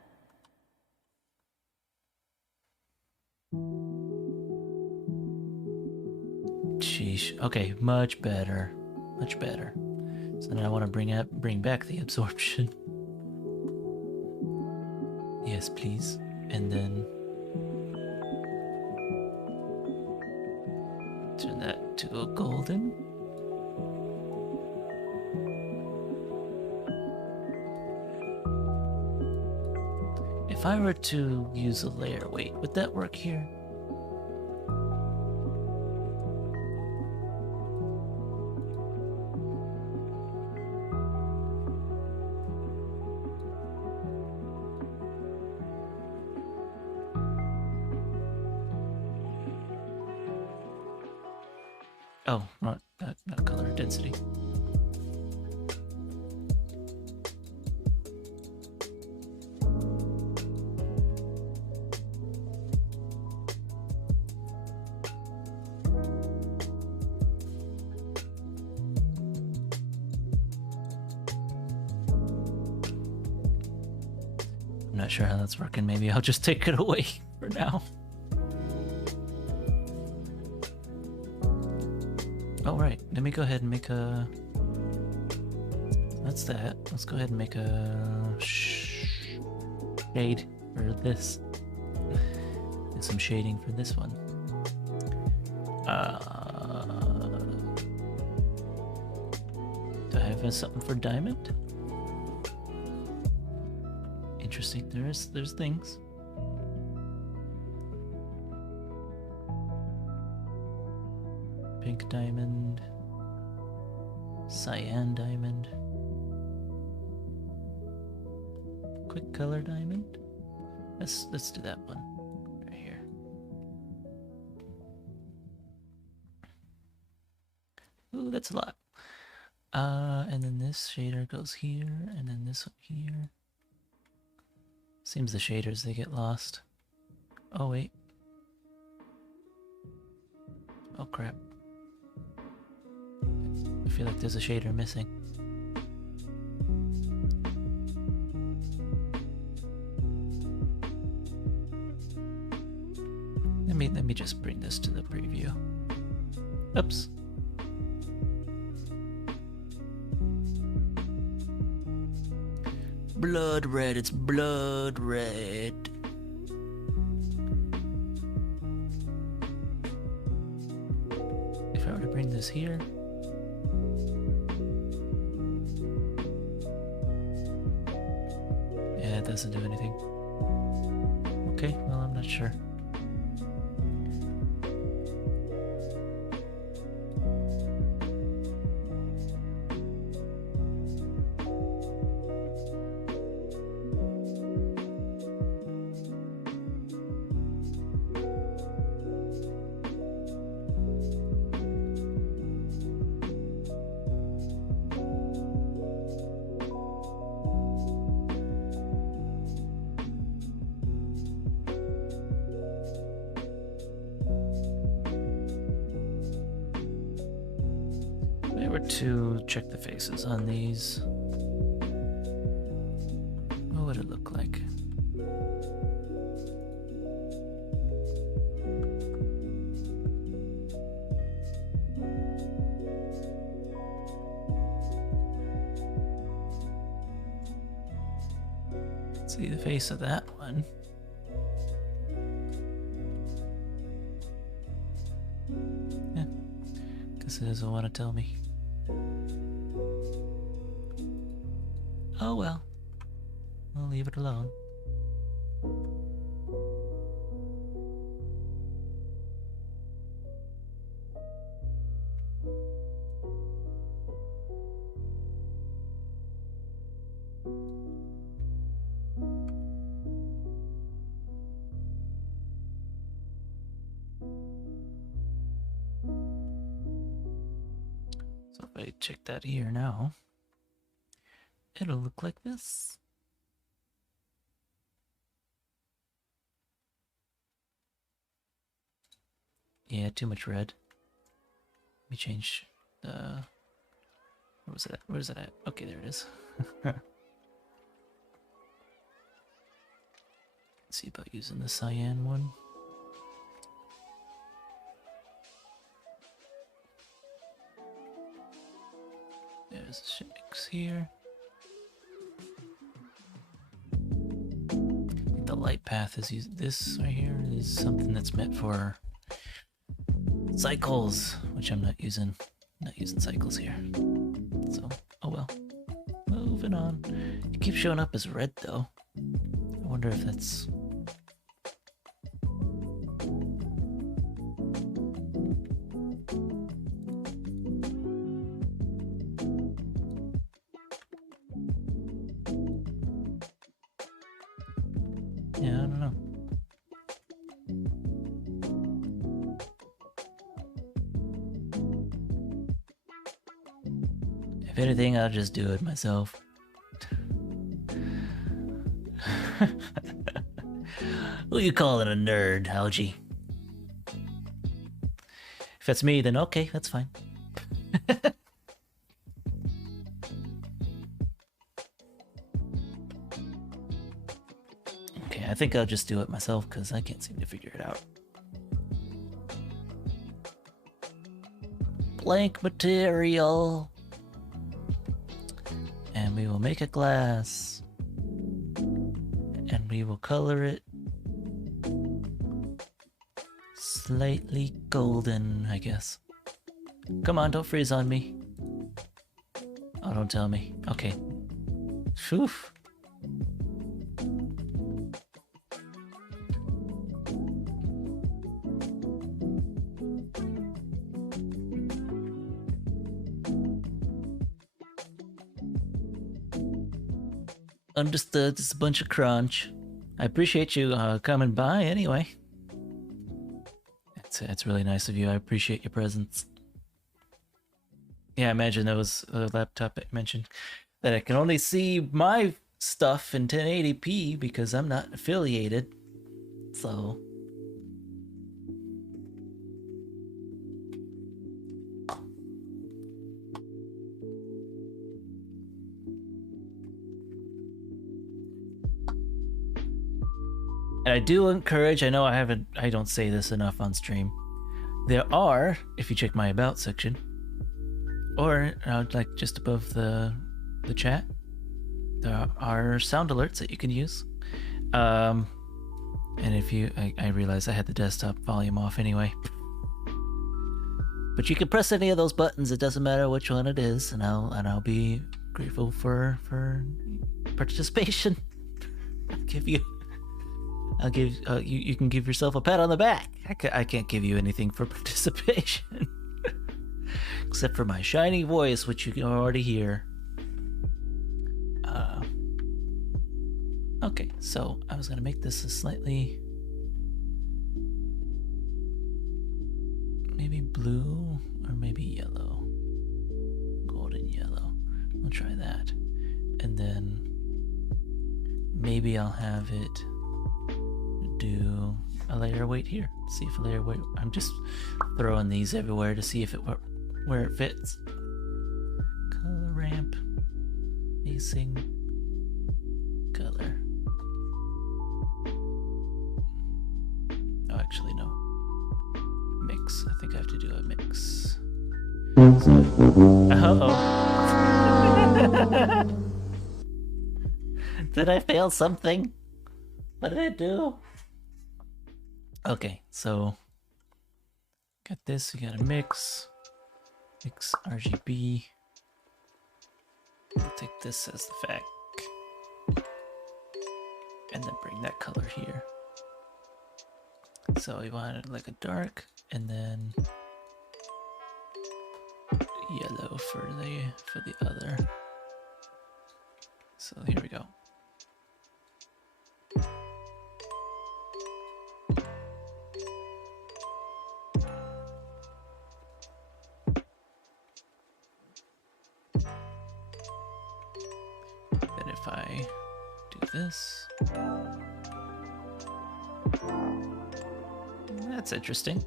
Sheesh. Okay, much better. Much better. So then I want to bring back the absorption. Yes, please. And then turn that to a golden. If I were to use a layer weight, would that work here? Oh, not color, density. I'm not sure how that's working. Maybe I'll just take it away for now. Oh, right. Let me go ahead and make a... That's that. Let's go ahead and make a shade for this. And some shading for this one. Do I have something for diamond? Interesting. There's things. Pink diamond, cyan diamond, quick color diamond. Let's do that one right here. Ooh, that's a lot. And then this shader goes here, and then this one here. Seems the shaders, they get lost. Oh wait. Oh crap. I feel like there's a shader missing. Let me just bring this to the preview. Oops. Blood red, it's blood red. If I were to bring this here. Yeah, it doesn't do anything. Okay, well, I'm not sure. I were to check the faces on these, what would it look like? Let's see the face of that one. Yeah, guess it doesn't want to tell me. Oh well, I'll leave it alone. So if I check that here now, it'll look like this. Yeah, too much red. Let me change the... Where was it at? Where's it at? Okay, there it is. Let's see about using the cyan one. There's a shakes here. I think the light path is this right here is something that's meant for cycles, which I'm not using. Not using cycles here. So, oh well. Moving on. It keeps showing up as red though. I wonder if that's... Yeah, I don't know. If anything, I'll just do it myself. Who you calling a nerd, Algie? If that's me, then okay, that's fine. Okay, I think I'll just do it myself because I can't seem to figure it out. Blank material. And we will make a glass. And we will color it slightly golden, I guess. Come on, don't freeze on me. Oh, don't tell me. Okay. Phew. Understood, it's a bunch of crunch. I appreciate you coming by anyway. It's really nice of you. I appreciate your presence. Yeah, I imagine that was a laptop I mentioned. That I can only see my stuff in 1080p because I'm not affiliated. So... And I do encourage, I know I don't say this enough on stream. There are, if you check my about section, or like just above the chat, there are sound alerts that you can use. And if you, I realize I had the desktop volume off anyway. But you can press any of those buttons, it doesn't matter which one it is, and I'll be grateful for participation. I'll give you can give yourself a pat on the back. I can't give you anything for participation. Except for my shiny voice, which you can already hear. Okay, so I was gonna make this a slightly... maybe blue or maybe yellow. Golden yellow. We'll try that. And then maybe I'll have it do a layer weight here. See if a layer weight... I'm just throwing these everywhere to see if it where it fits. spacing, color. Oh, actually, no. Mix. I think I have to do a mix. Uh-oh. Did I fail something? What did I do? Okay, so got this, we got a mix RGB. We'll take this as the fact, and then bring that color here. So we wanted like a dark, and then yellow for the other. So here we go. Then if I do this, that's interesting.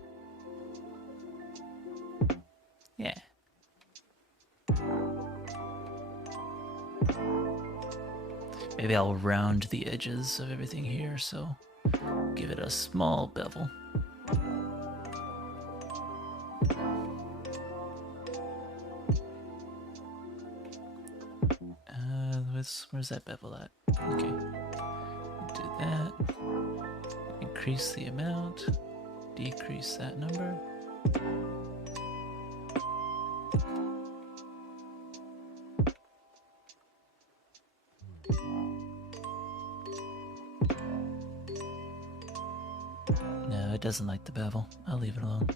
Yeah. Maybe I'll round the edges of everything here, so give it a small bevel. Where's that bevel at? Okay. Do that. Increase the amount. Decrease that number. No, it doesn't like the bevel. I'll leave it alone.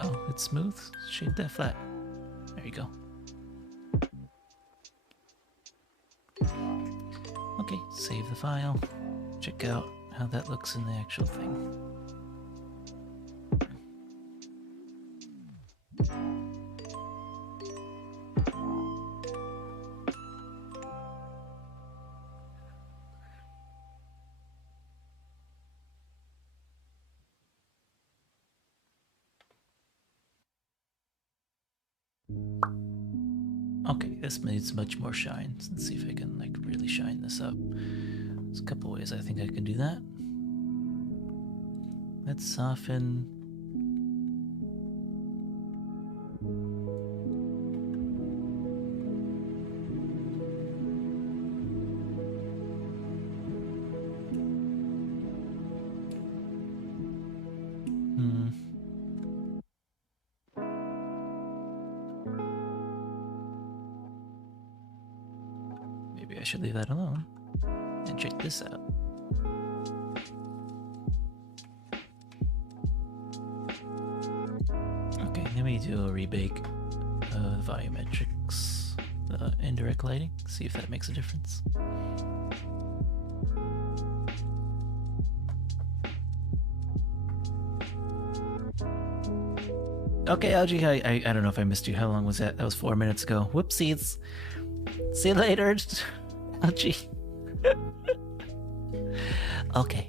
Oh, it's smooth. Shape that flat. There you go. Okay, save the file. Check out how that looks in the actual thing. Okay, this needs much more shine. Let's see if I can like really shine this up. There's a couple ways I think I can do that. Let's soften. Maybe I should leave that alone and check this out. Okay, then we do a rebake of volumetrics, indirect lighting, see if that makes a difference. Okay, Algie, I don't know if I missed you. How long was that? That was 4 minutes ago. Whoopsies. See you later, Algie. Okay.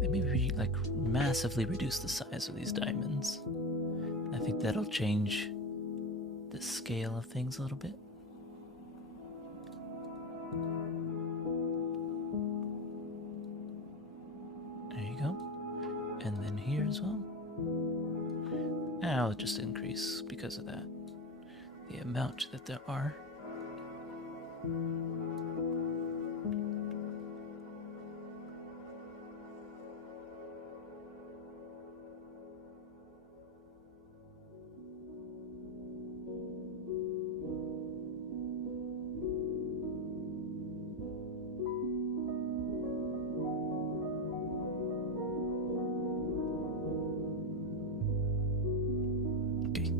Maybe we like massively reduce the size of these diamonds. I think that'll change the scale of things a little bit. There you go. And then here as well. I'll just increase because of that. The amount that there are.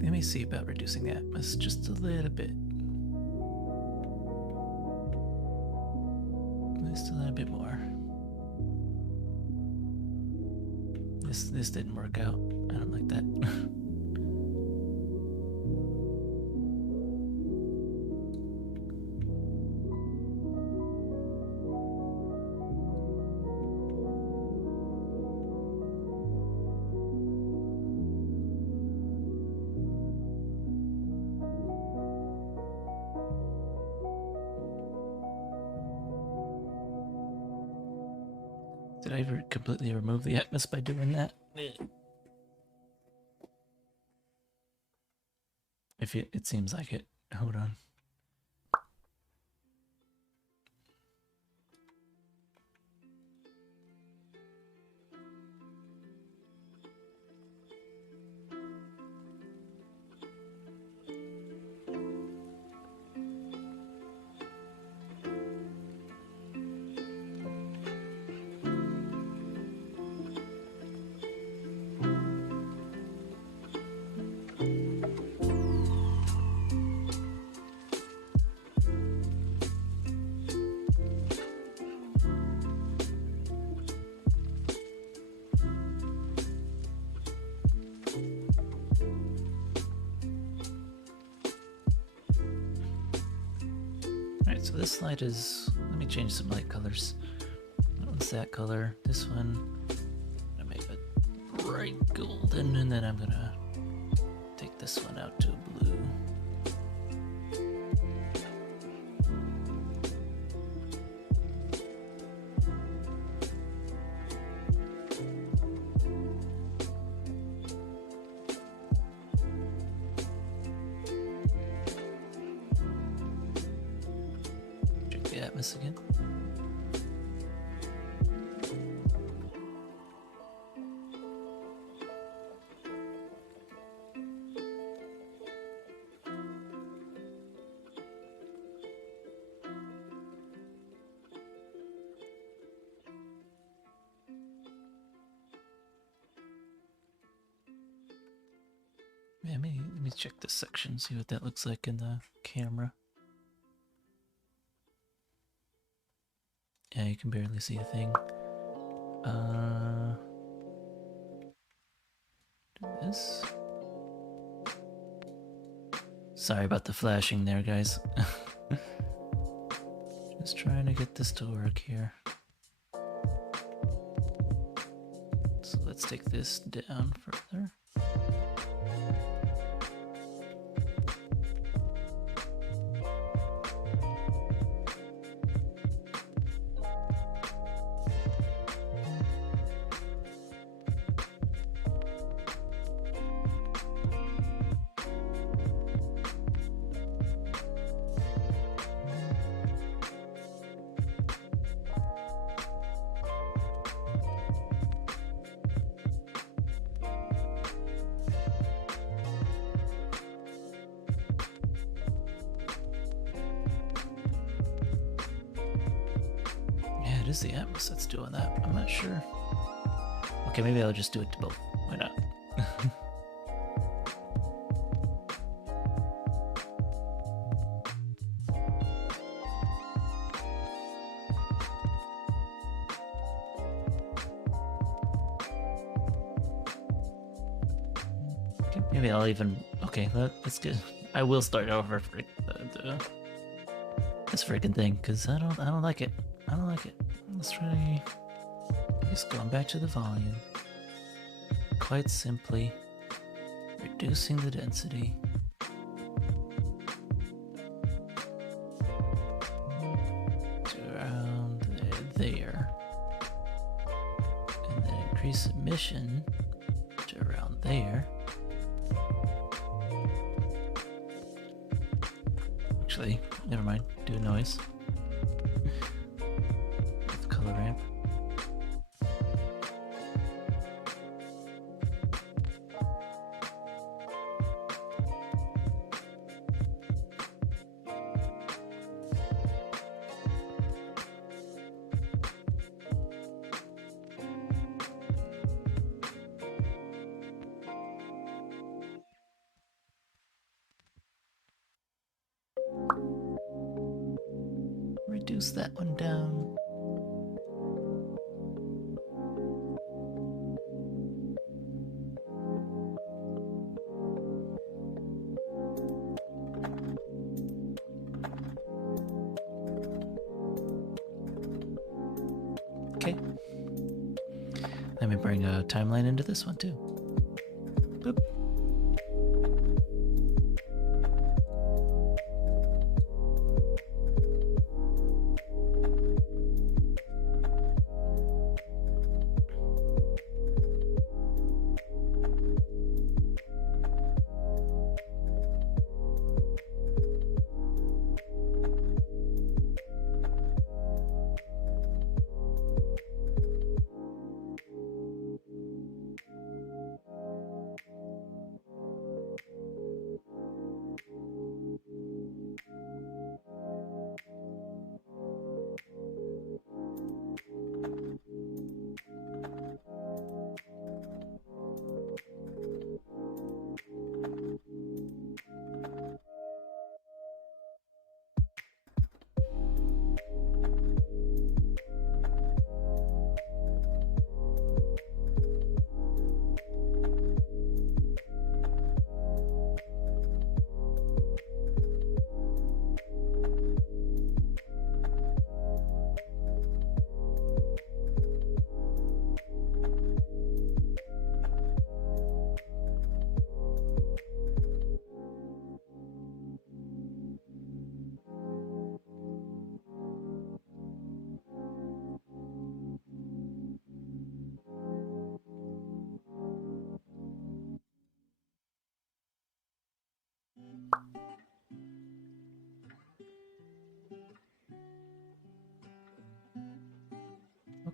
Let me see about reducing the atmos just a little bit. Just a little bit more. This didn't work out. I don't like that. Did I completely remove the atmos by doing that? If it seems like it. Hold on. Alright, so this light is... Let me change some light colors. That one's that color. This one, I'm gonna make it bright golden, and then I'm gonna take this one out to a blue. Atmos again. Yeah, let me check this section, see what that looks like in the camera. Yeah, you can barely see a thing. Do this. Sorry about the flashing there, guys. Just trying to get this to work here. So let's take this down further. It is the atmos that's doing that. I'm not sure. Okay, maybe I'll just do it to both. Why not? Okay, maybe I'll even... Okay, let's get... I will start over for this freaking thing, because I don't like it. I don't like it. Let's try just going back to the volume. Quite simply reducing the density. To around there. And then increase emission to around there. Actually, never mind. Do a noise. Ramp. Reduce that one down. Okay. Let me bring a timeline into this one too. Boop.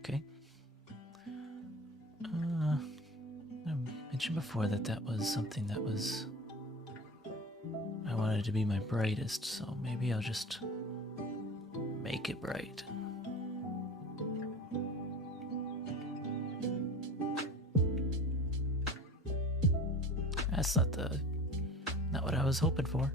Okay. I mentioned before that that was something that was... I wanted it to be my brightest, so maybe I'll just make it bright. That's not what I was hoping for.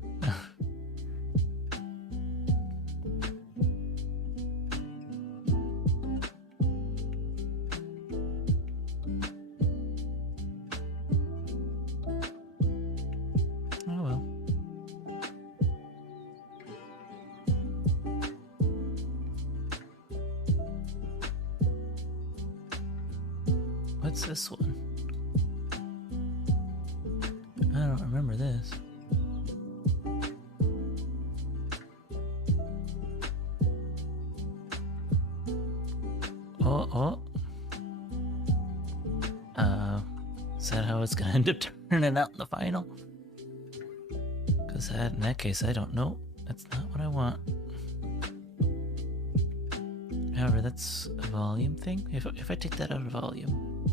Oh well. What's this one? I don't remember this. Oh. Is that how it's gonna end up turning out in the final? Because in that case, I don't know. That's not what I want. However, that's a volume thing. If I take that out of volume,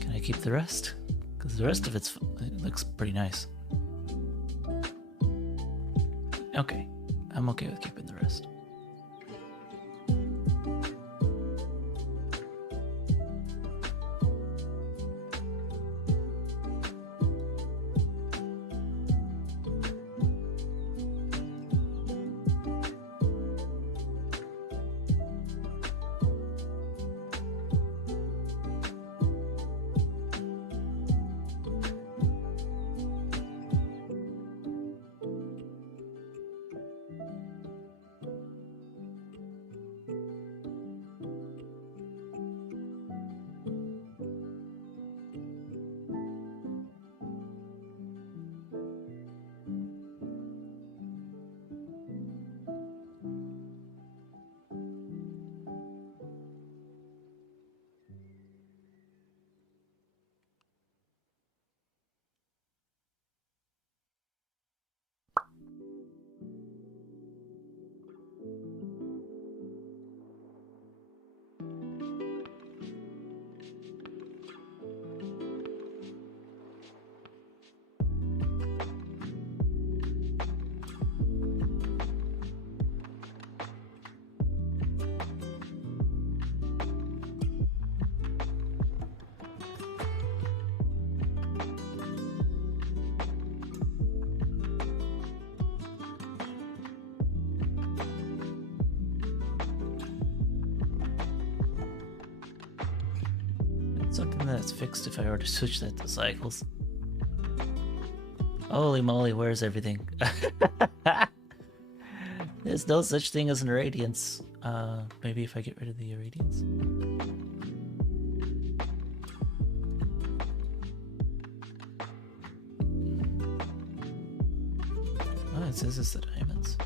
can I keep the rest? Because the rest of it looks pretty nice. Okay, I'm okay with keeping the rest. Something that's fixed if I were to switch that to cycles. Holy moly, where's everything? There's no such thing as an irradiance. Maybe if I get rid of the irradiance. Oh, it says it's the diamonds.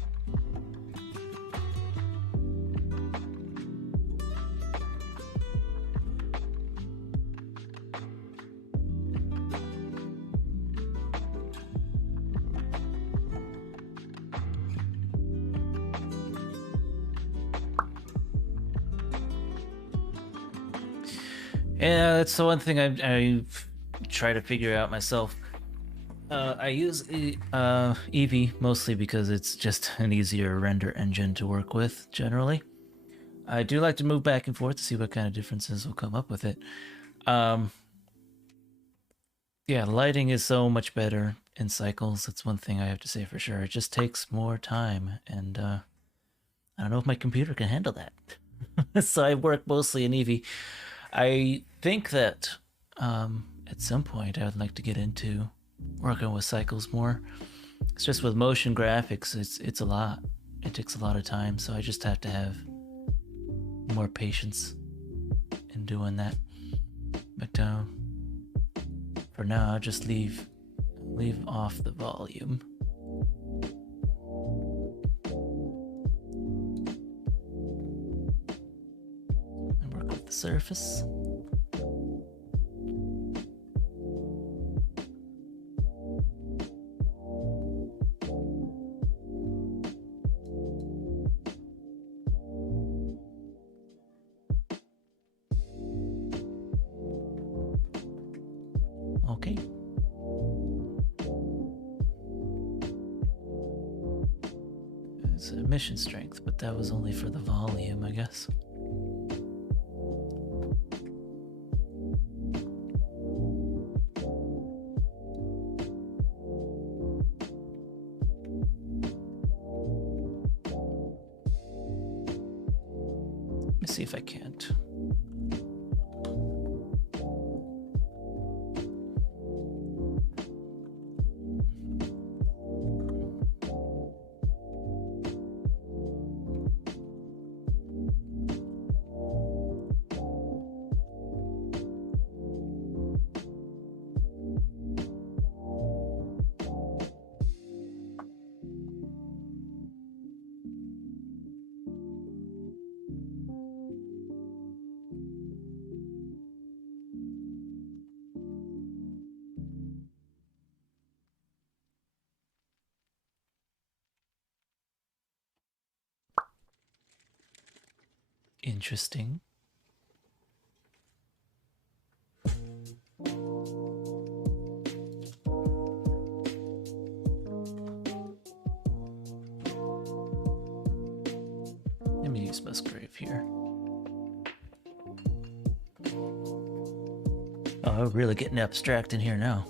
Yeah, that's the one thing I try to figure out myself. I use Eevee mostly because it's just an easier render engine to work with, generally. I do like to move back and forth to see what kind of differences will come up with it. Yeah, lighting is so much better in cycles. That's one thing I have to say for sure. It just takes more time, and I don't know if my computer can handle that. So I work mostly in Eevee. I think that at some point I would like to get into working with cycles more. It's just with motion graphics, it's a lot. It takes a lot of time, so I just have to have more patience in doing that. But for now, I'll just leave off the volume. And work with the surface. mission strength, but that was only for the volume, I guess. Let me see if I can't. Interesting. Let me use Musgrave here. Oh, really getting abstract in here now.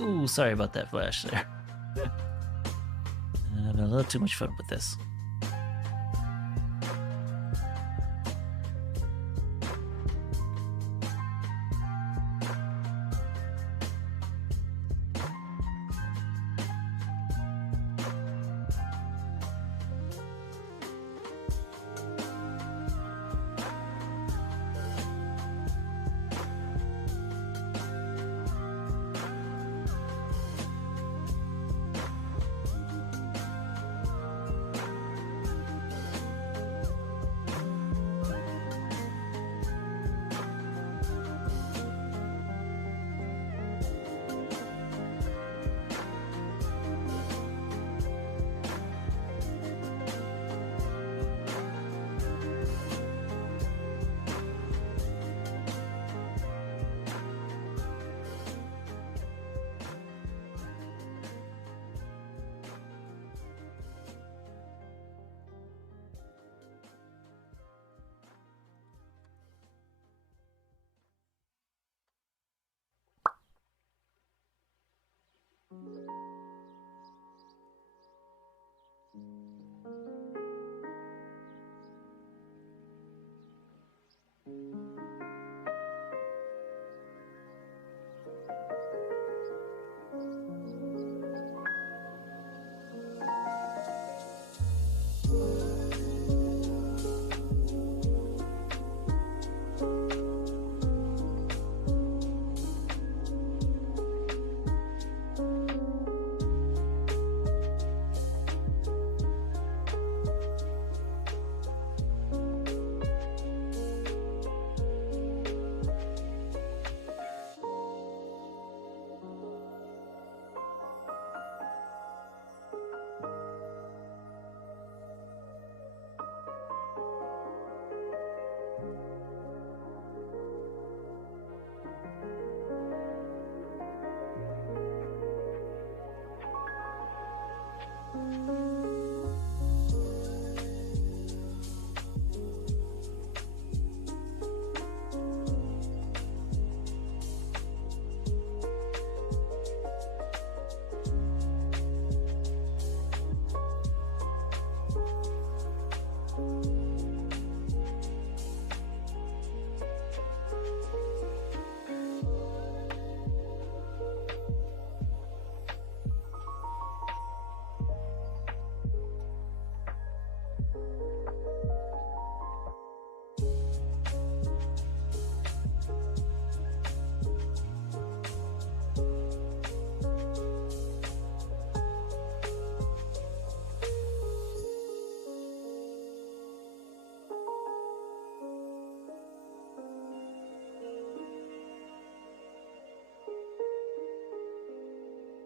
Ooh, sorry about that flash there. I'm having a little too much fun with this.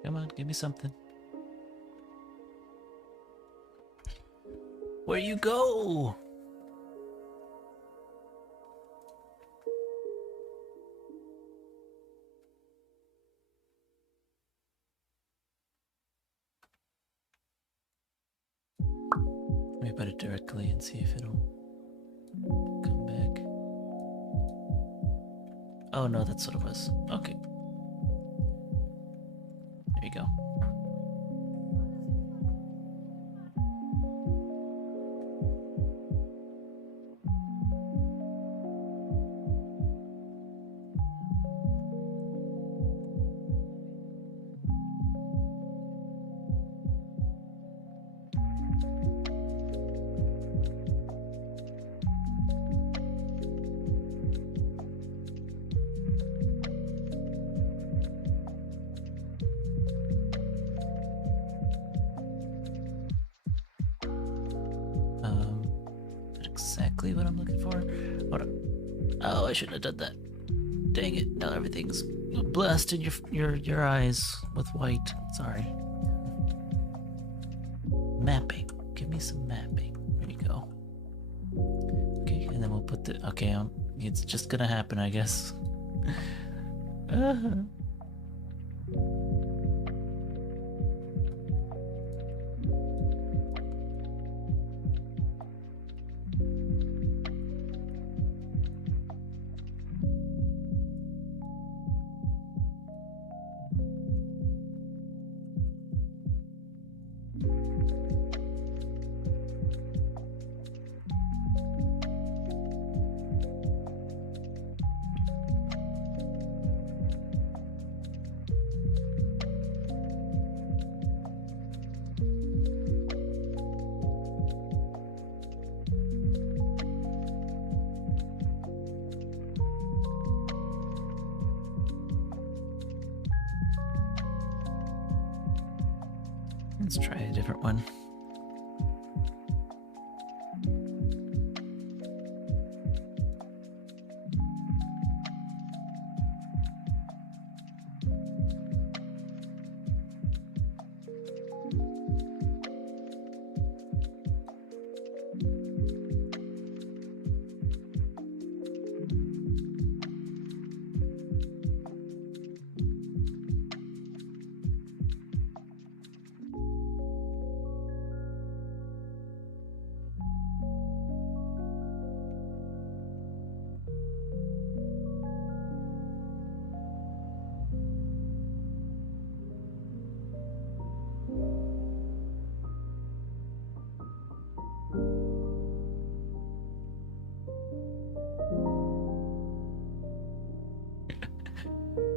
Come on, give me something. Where you go? Let me put it directly and see if it'll come back. Oh no, that's what it was. Okay. There you go. Exactly what I'm looking for. Hold on. Oh, I shouldn't have done that. Dang it! Now everything's blasted your eyes with white. Sorry. Mapping. Give me some mapping. There you go. Okay, and then we'll put the. Okay, it's just gonna happen, I guess. Let's try a different one.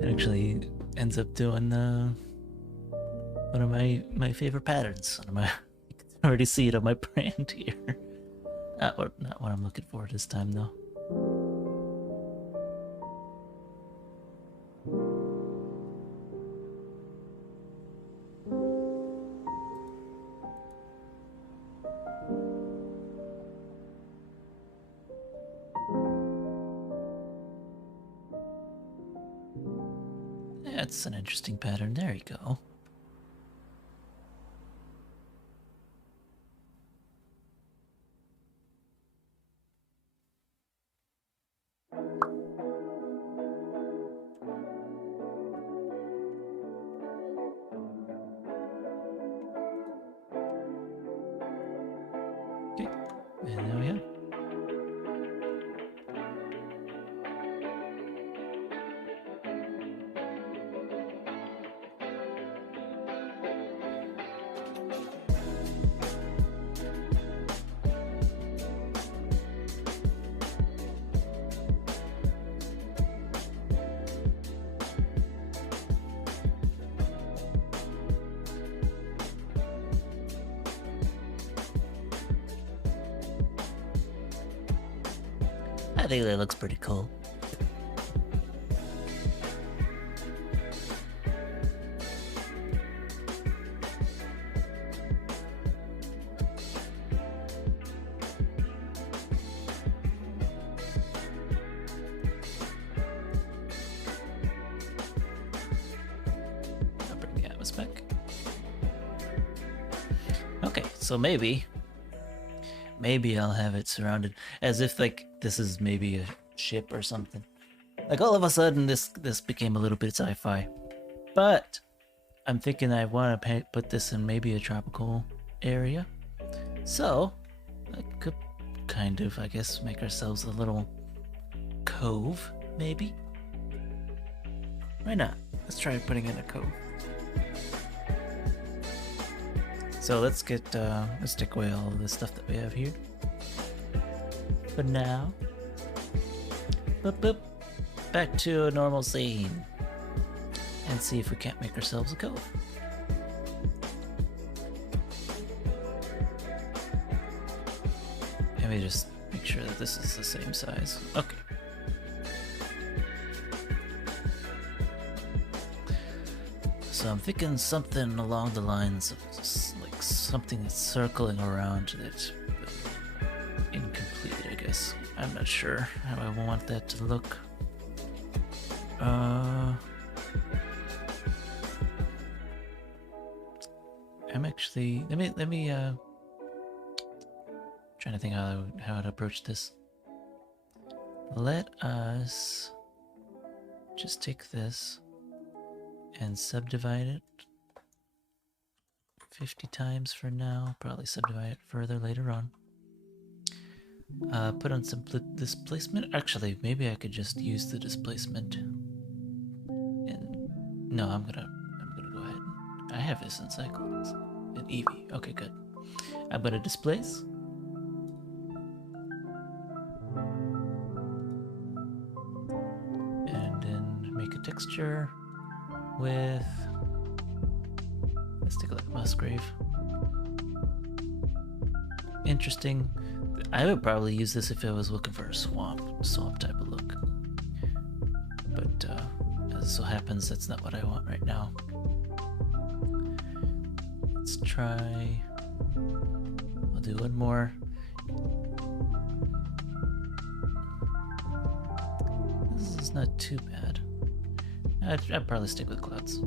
It actually ends up doing one of my favorite patterns. One of my, you can already see it on my brand here. Not what I'm looking for this time, though. That's an interesting pattern. There you go. Okay, and there we go. I think that looks pretty cool. I'll bring the canvas back. Okay, so maybe I'll have it surrounded as if like this is maybe a ship or something. Like all of a sudden this became a little bit sci-fi. But I'm thinking I want to put this in maybe a tropical area. So I could kind of, I guess, make ourselves a little cove, maybe. Why not? Let's try putting in a cove. So let's take away all of the stuff that we have here. For now. Boop boop. Back to a normal scene. And see if we can't make ourselves a cove. Let me just make sure that this is the same size. Okay. So I'm thinking something along the lines of like something that's circling around that incomplete, I guess. I'm not sure how I want that to look. I'm actually let me trying to think how to approach this. Let us just take this and subdivide it 50 times for now. Probably subdivide it further later on. Put on some displacement. Actually, maybe I could just use the displacement. No, I'm gonna go ahead. I have this in cycles in Eevee. Okay, good. I'm gonna displace. And then make a texture with, let's take a look at Musgrave. Interesting. I would probably use this if I was looking for a swamp type of look. But as it so happens, that's not what I want right now. Let's try, I'll do one more. This is not too bad. I'd probably stick with clouds.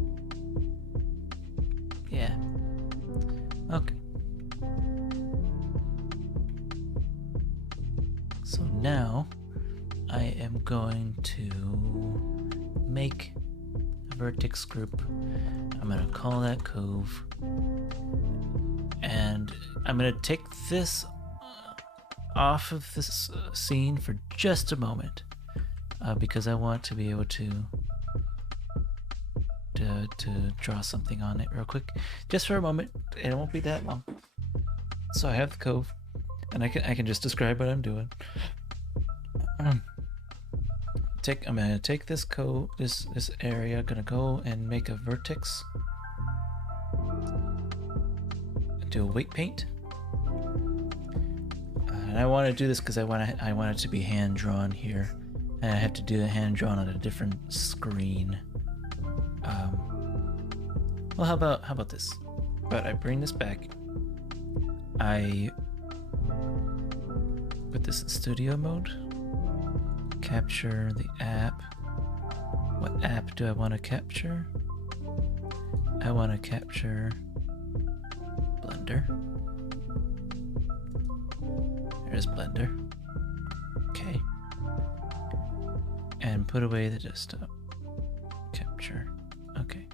Yeah. Okay. So now I am going to make a vertex group. I'm going to call that cove. And I'm going to take this off of this scene for just a moment. Because I want to be able to draw something on it real quick, just for a moment. It won't be that long. So I have the cove, and I can just describe what I'm doing. I'm gonna take this cove, this area. Gonna go and make a vertex. Do a weight paint, and I want to do this because I want it to be hand drawn here, and I have to do a hand drawn on a different screen. Well, how about this? But I bring this back. I put this in studio mode. Capture the app. What app do I want to capture? I want to capture Blender. There's Blender. Okay. And put away the desktop. Capture. Okay.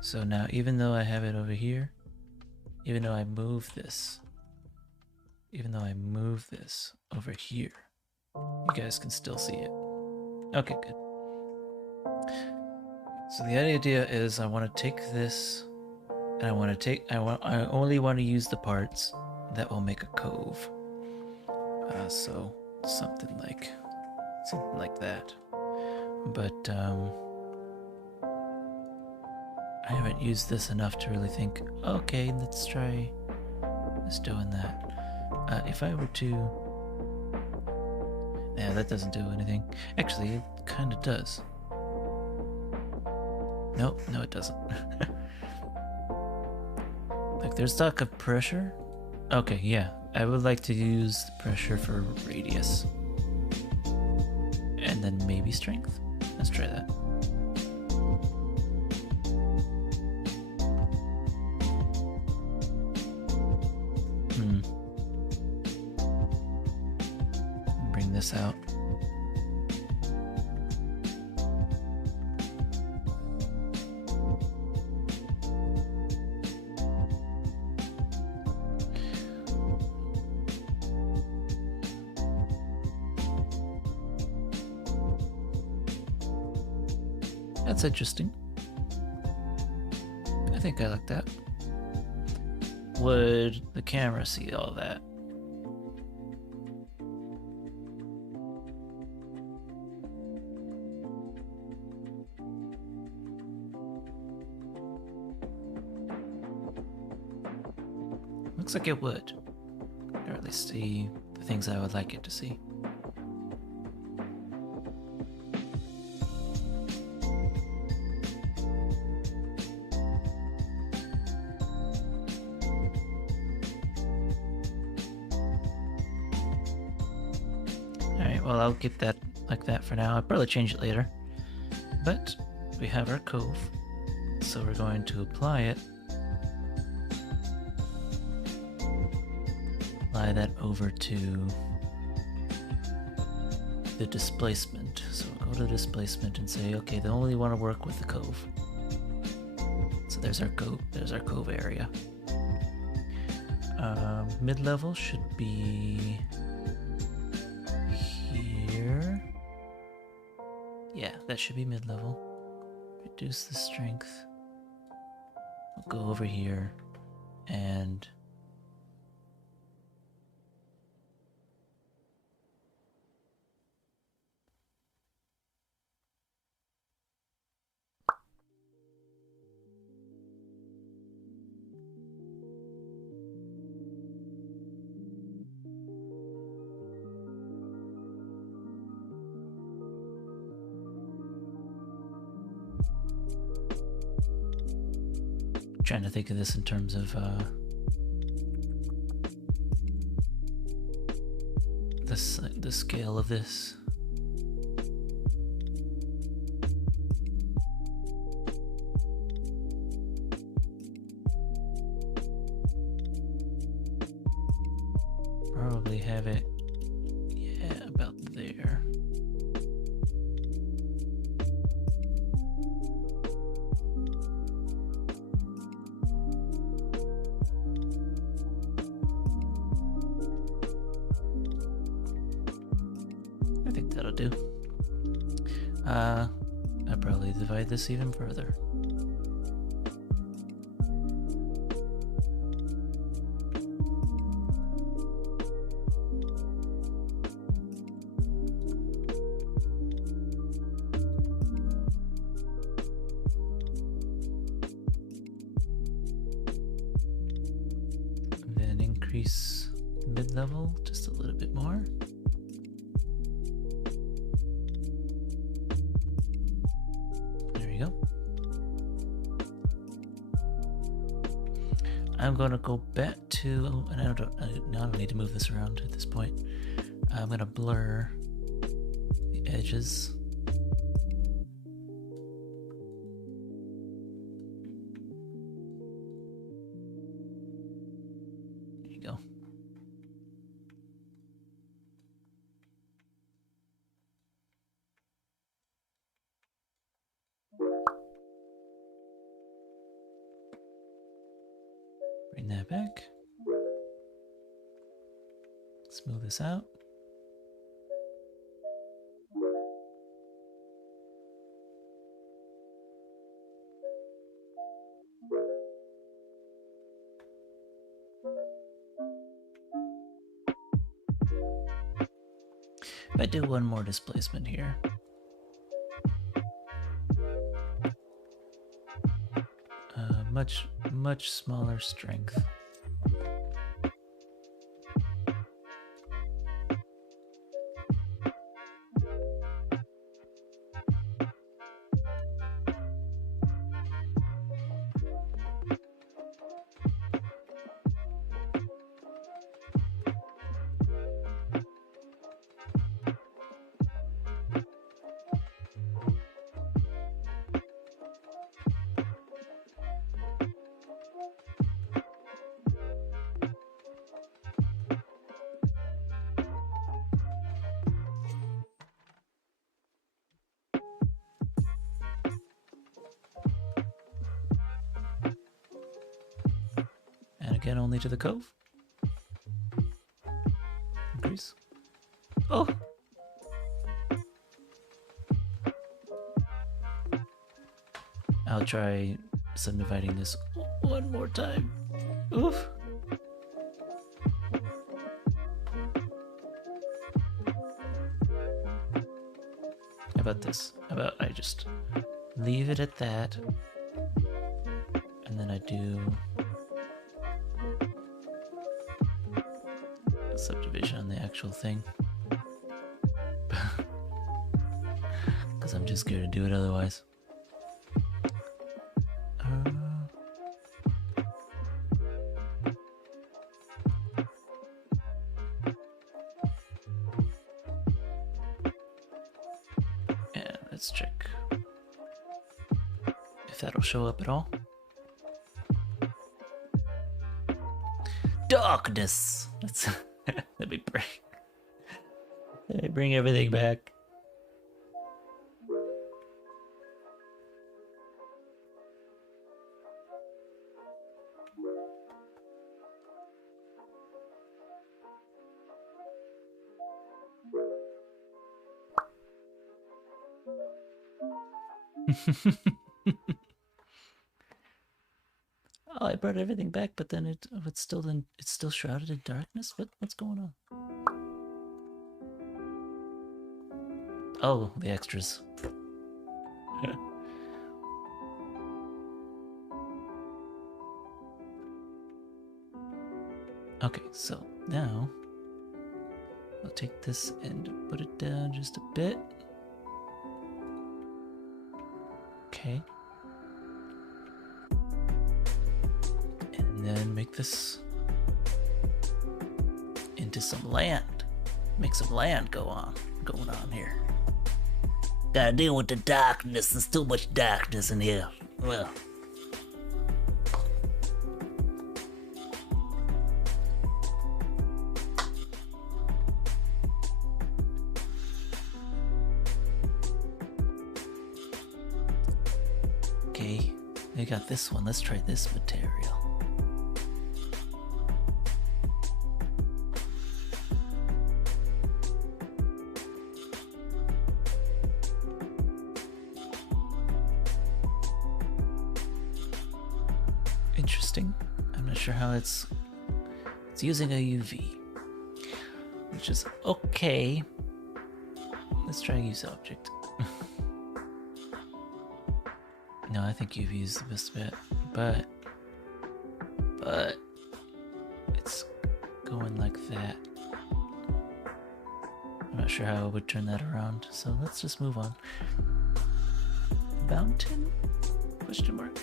So now, even though I have it over here, even though I move this over here, you guys can still see it. Okay, good. So the idea is I want to take this, and I only want to use the parts that will make a cove. So something like that. But I haven't used this enough to really think, okay, let's try doing that. If I were to... Yeah, that doesn't do anything. Actually, it kind of does. No, it doesn't. Like, there's talk of pressure. Okay, yeah. I would like to use pressure for radius. And then maybe strength. Let's try that. That's interesting. I think I like that. Would the camera see all that? Looks like it would. Or at least see the things I would like it to see. Alright, well, I'll keep that like that for now. I'll probably change it later. But we have our cove, so we're going to apply it. Apply that over to the displacement. So we'll go to displacement and say, okay, they only want to work with the cove. So there's our cove area. Mid-level should be here. Yeah, that should be mid-level. Reduce the strength. We'll go over here and trying to think of this in terms of the scale of this. Probably have it, yeah, about there. I think that'll do. I'll probably divide this even further. And then increase mid-level just a little bit more. I'm going to go back to, and I don't need to move this around at this point. I'm going to blur the edges. There you go. Bring that back. Smooth this out. If I do one more displacement here. Much smaller strength. Again, only to the cove. Increase. Oh! I'll try subdividing this one more time. Oof. How about this? How about I just leave it at that, and then I do a subdivision on the actual thing. Because I'm just scared to do it otherwise. And let's check if that'll show up at all. Darkness! Let's let me bring everything back. Oh, I brought everything back, but then it's still shrouded in darkness. What's going on? Oh, the extras. Okay, so now I'll take this and put it down just a bit. Okay. And then make this into some land. Make some land going on here. Gotta deal with the darkness. There's too much darkness in here. Well. Okay, they got this one. Let's try this material. Interesting. I'm not sure how it's using a UV, which is okay. Let's try use object. No, I think UV is the best bet, but it's going like that. I'm not sure how I would turn that around, so let's just move on. Mountain? Question mark.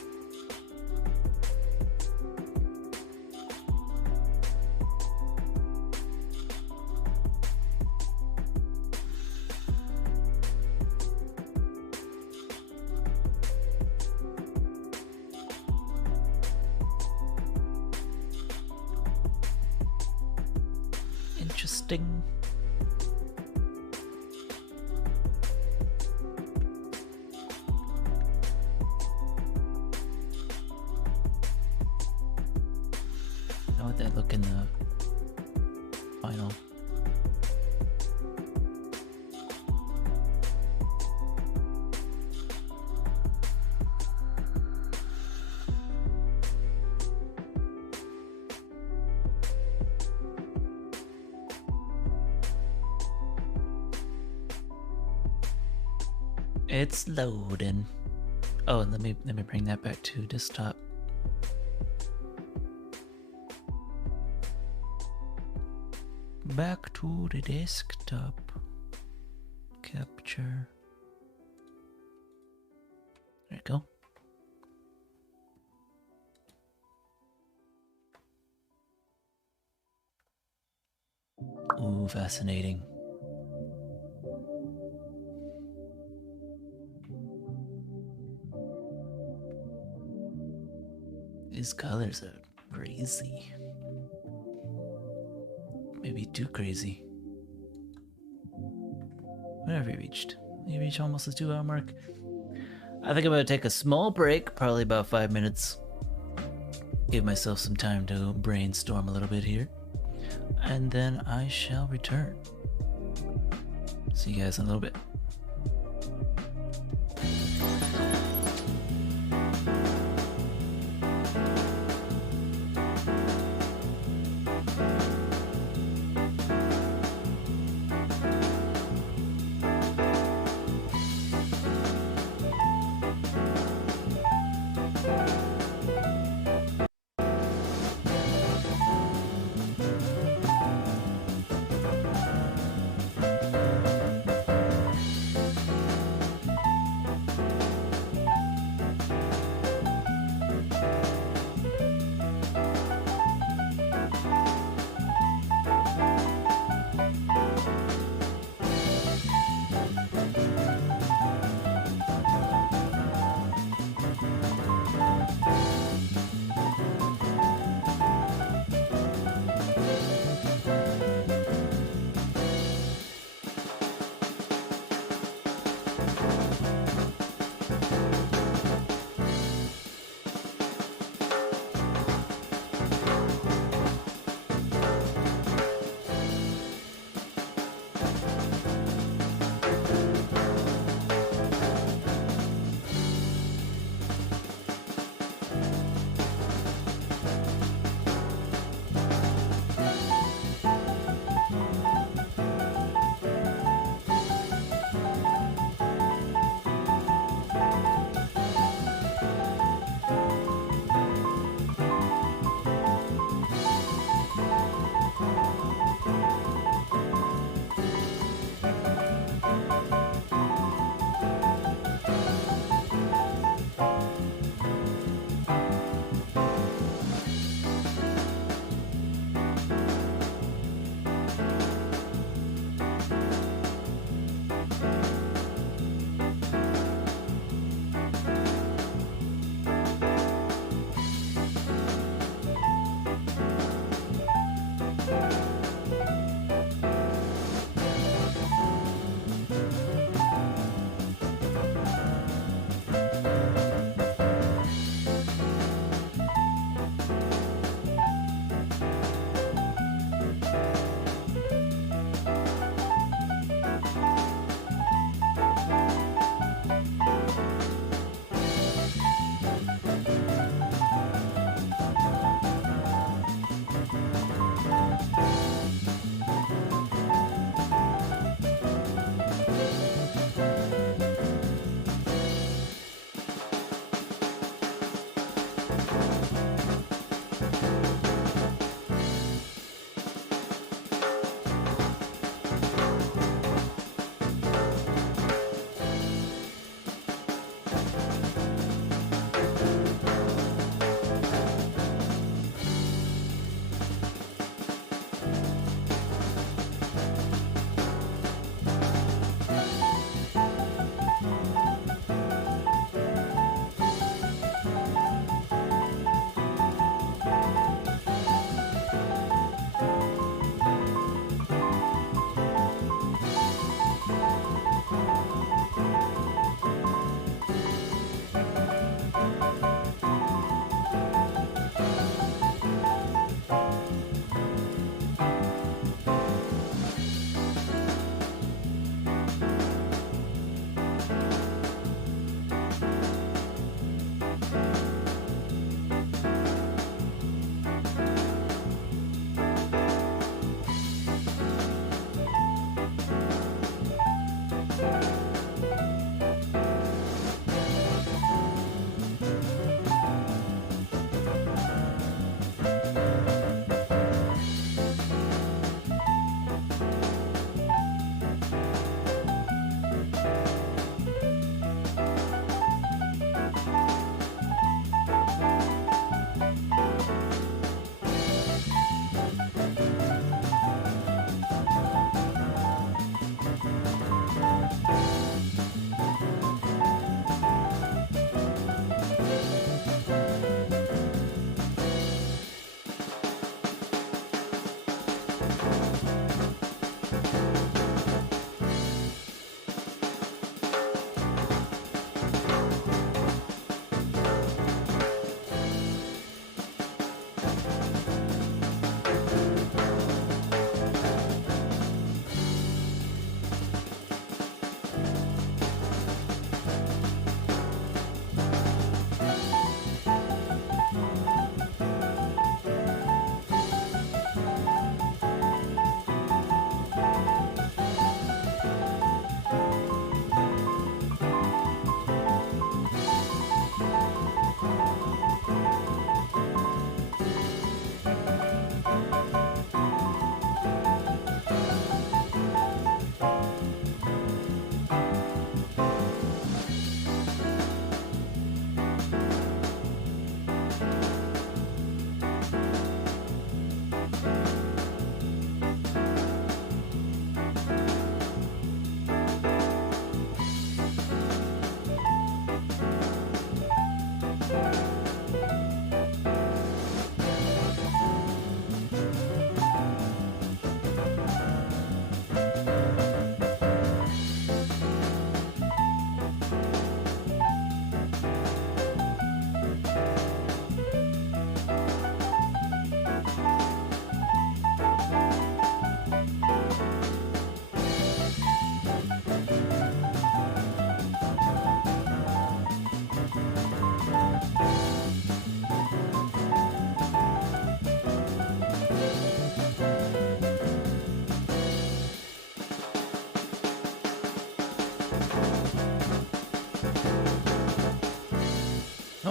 Interesting. How would that look in the final? It's loading. Oh, and let me bring that back to desktop. Back to the desktop. Capture. There you go. Ooh, fascinating. These colors are crazy. Maybe too crazy. Where have we reached? We reached almost the 2-hour mark. I think I'm gonna take a small break, probably about 5 minutes. Give myself some time to brainstorm a little bit here. And then I shall return. See you guys in a little bit.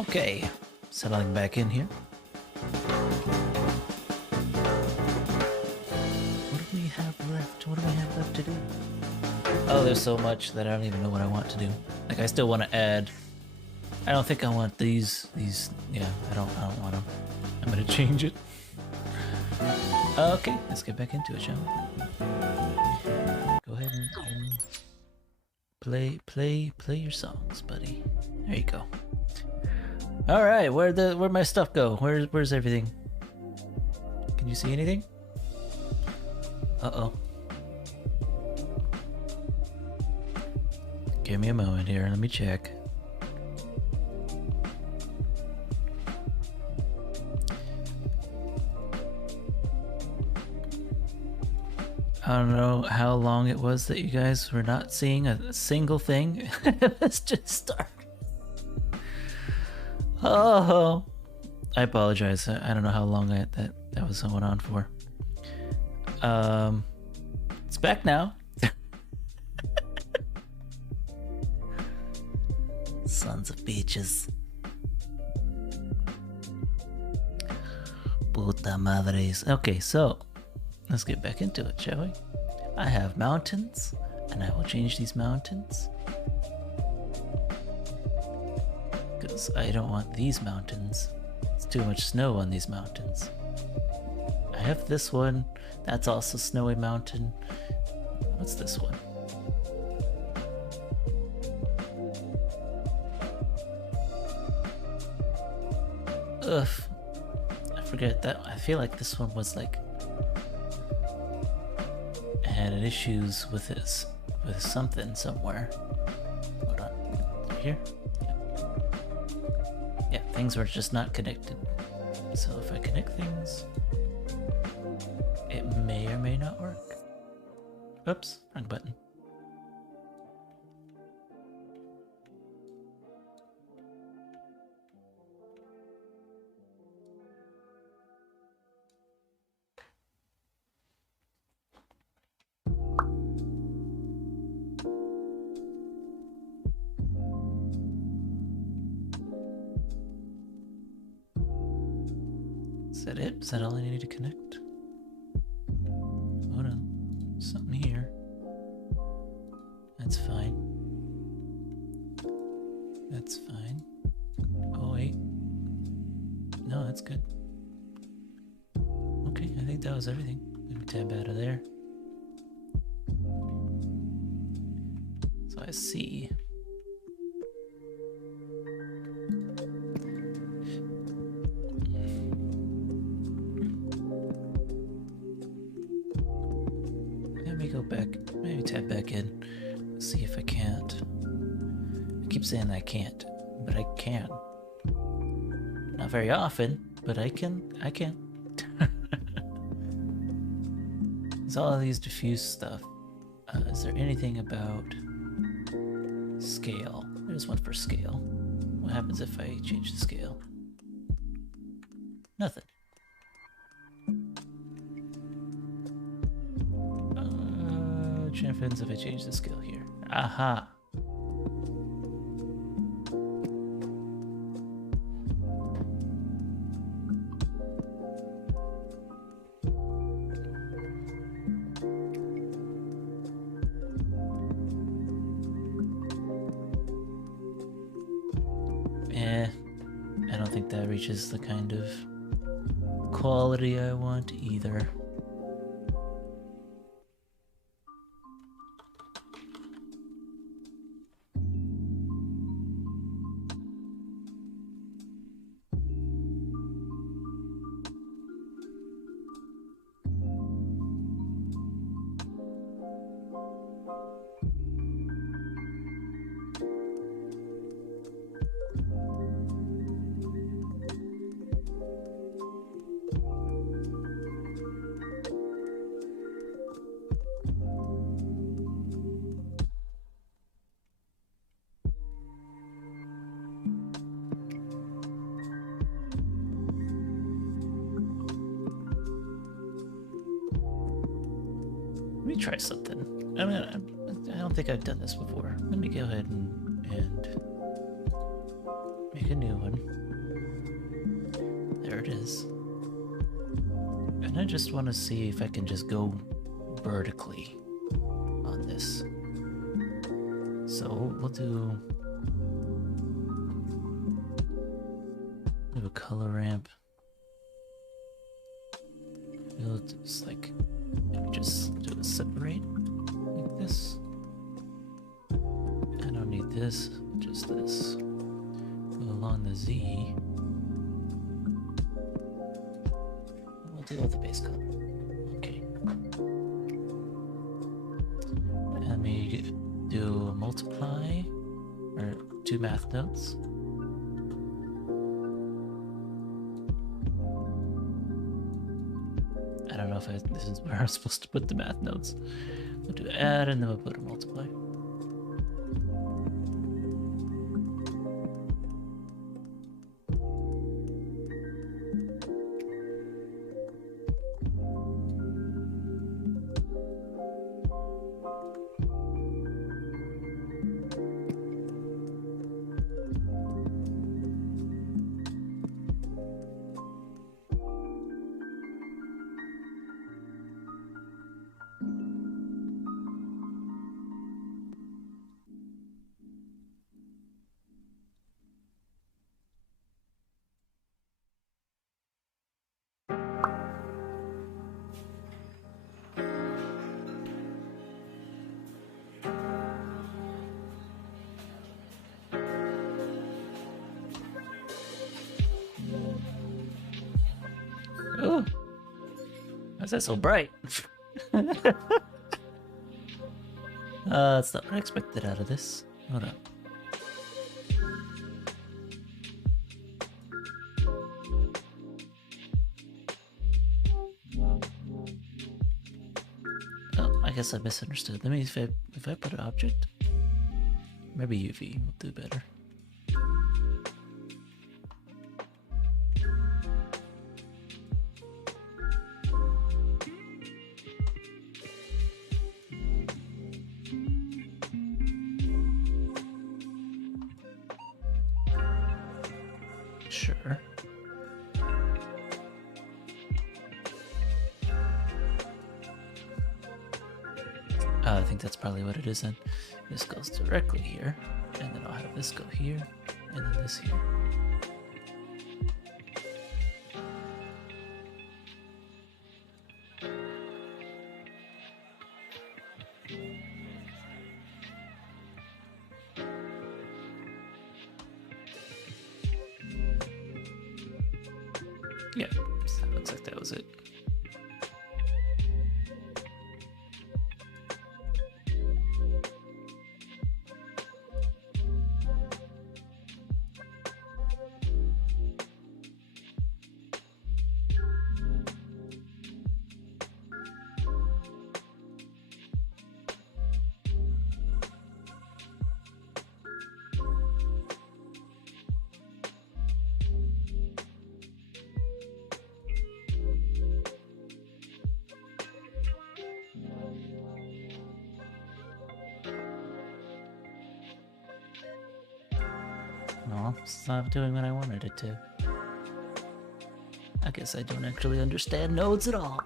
Okay, settling back in here. What do we have left? What do we have left to do? Oh, there's so much that I don't even know what I want to do. Like, I still want to add. I don't think I want these. Yeah, I don't want them. I'm gonna change it. Okay, let's get back into it, shall we? Go ahead and play your songs, buddy. There you go. All right, where'd my stuff go? Where's everything? Can you see anything? Uh-oh. Give me a moment here. Let me check. I don't know how long it was that you guys were not seeing a single thing. Let's just start. Oh, I apologize. I don't know how long that was going on for. It's back now. Sons of bitches. Puta madres. Okay, so let's get back into it, shall we? I have mountains, and I will change these mountains. Because I don't want these mountains. It's too much snow on these mountains. I have this one. That's also snowy mountain. What's this one? Ugh. I forget that. I feel like this one was like had issues with something somewhere. Hold on. Here? Yeah, things were just not connected. So if I connect things, it may or may not work. Oops, wrong button. Is that it? Is that all I need to connect? Hold on. Something here. That's fine. That's fine. Oh, wait. No, that's good. Okay, I think that was everything. Let me tab out of there. So I see. Go back, maybe tab back in, see if I can't. I keep saying I can't, but I can. Not very often, but I can. There's all of these diffuse stuff. Is there anything about scale? There's one for scale. What happens if I change the scale? Nothing. What happens if I change the scale here? Aha! I don't think that reaches the kind of quality I want either. Let me try something. I don't think I've done this before. Let me go ahead and make a new one. is. And I just want to see if I can just go vertically on this. So we'll do a color ramp. We'll just like maybe just do a separate like this. I don't need this, just this. Go along the Z. We'll do the base color. Okay. Let me do a multiply or 2 math notes. I don't know if this is where I'm supposed to put the math notes. We'll do add and then we'll put a multiply. Oh, why is that so bright? That's not what I expected out of this. Hold up. Oh, I guess I misunderstood. Let me if I put an object, maybe UV will do better. Sure. I think that's probably what it is then. This goes directly here, and then I'll have this go here, and then this here. Yeah, so that looks like that was it. No, it's not doing what I wanted it to. I guess I don't actually understand nodes at all.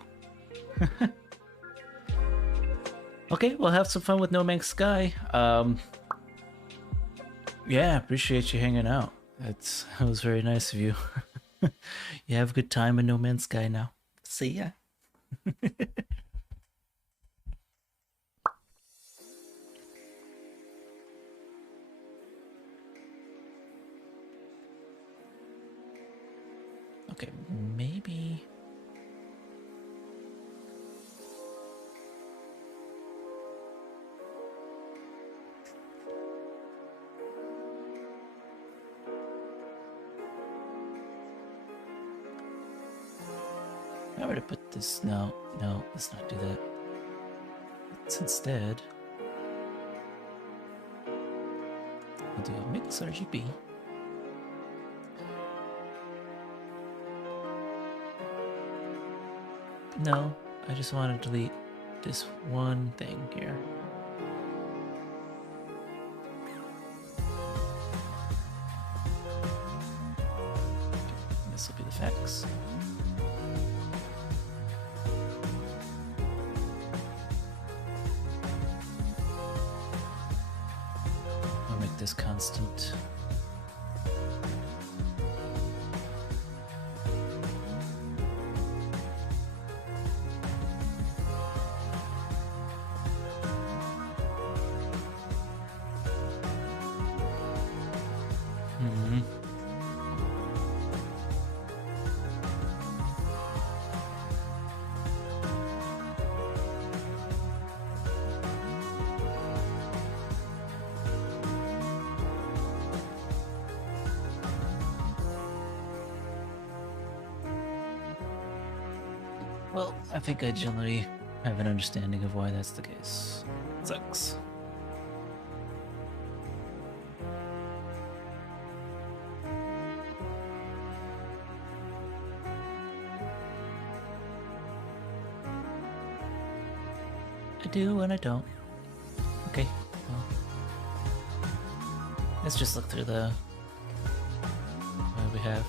Okay, we'll have some fun with No Man's Sky. Yeah, appreciate you hanging out. That was very nice of you. You have a good time in No Man's Sky now. See ya. Okay, maybe... I would have put this... No, let's not do that. Let's instead... we'll do a mix RGB. No, I just want to delete this one thing here. This This will be the facts. I'll make this constant. Well, I think I generally have an understanding of why that's the case. Sucks. I do and I don't. Okay, well. Let's just look through the... what we have.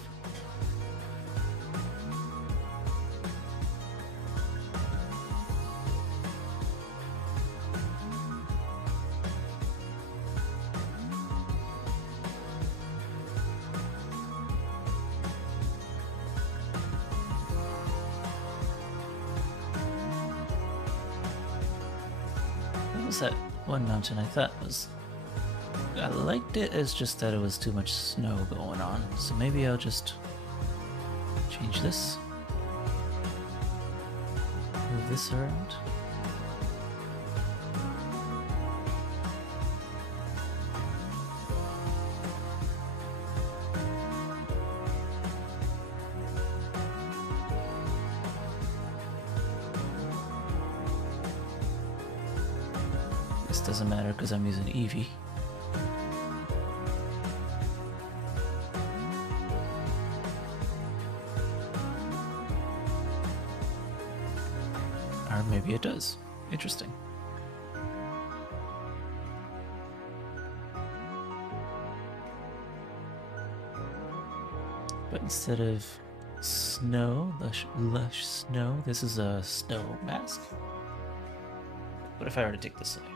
That one mountain I thought was... I liked it, it's just that it was too much snow going on. So maybe I'll just change this. Move this around. Doesn't matter because I'm using Eevee. Or maybe it does. Interesting. But instead of snow, lush snow, this is a snow mask. What if I were to take this away?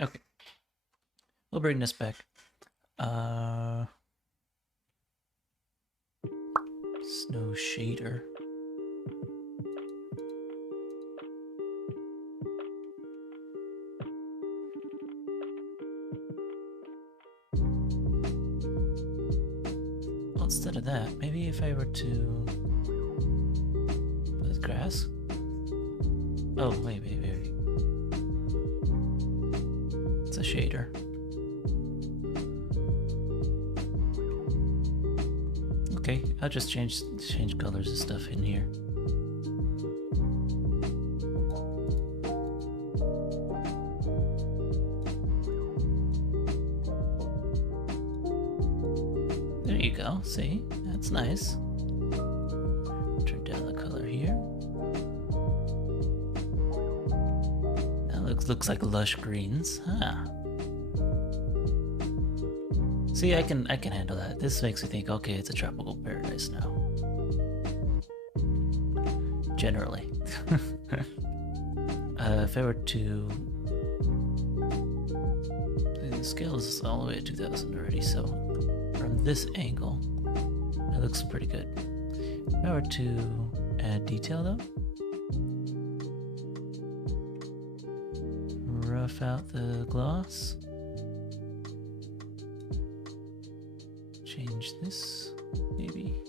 Okay, we'll bring this back. Snow shader. Well, instead of that, maybe if I were to put grass. Oh, wait. It's a shader. Okay, I'll just change colors and stuff in here. There you go. See, that's nice. Turn down the color here. Looks like lush greens. Huh. See, I can handle that. This makes me think, okay, it's a tropical paradise now. Generally. If I were to... the scale is all the way at 2000 already, so from this angle, it looks pretty good. If I were to add detail though, rough out the gloss, change this maybe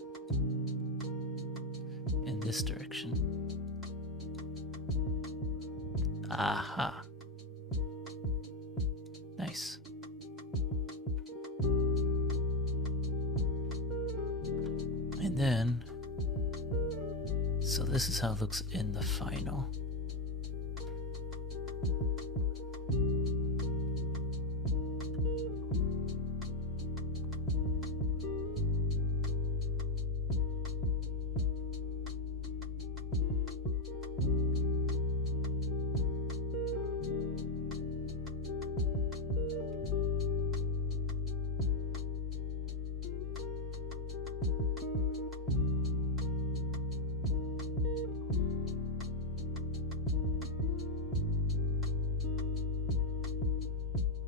in this direction. Aha, nice. And then, so this is how it looks in the final.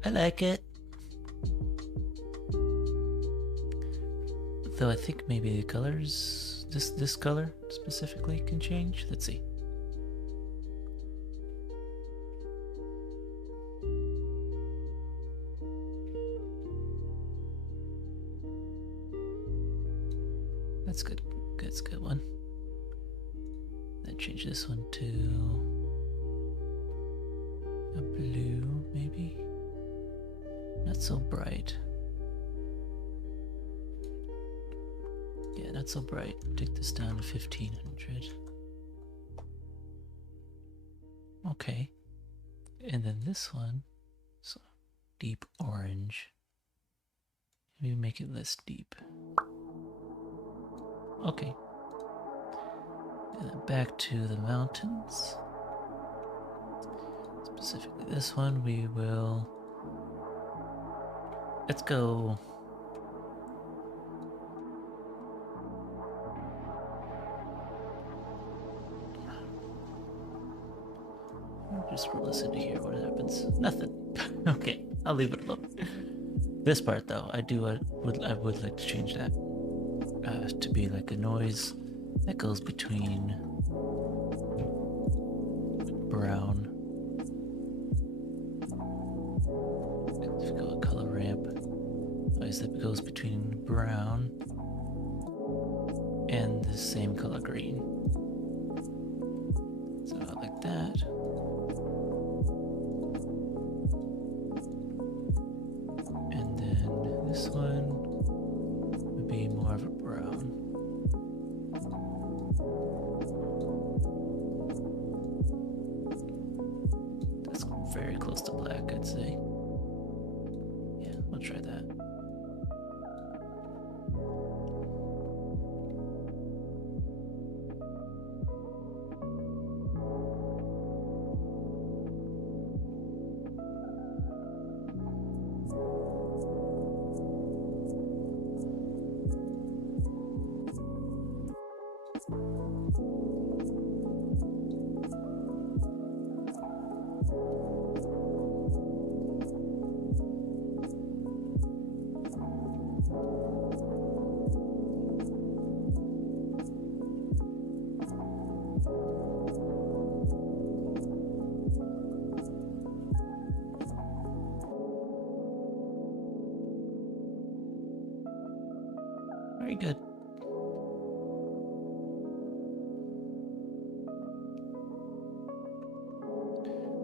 I like it. Though I think maybe the colors, this color specifically can change. Let's see. That's good. That's a good one. Then change this one to a blue, maybe. Not so bright. Yeah, not so bright. Take this down to 1500. Okay. And then this one, so deep orange. Maybe make it less deep. Okay. And then back to the mountains. Specifically this one, we will... Let's go... Just roll this into here, what happens? Nothing. Okay, I'll leave it alone. This part though, I would like to change that. To be like a noise that goes between brown. If you go a color ramp, noise that goes between brown and the same color green. So like that. And then this one would be more of a brown. That's very close to black, I'd say. Yeah, we'll try that. Very good.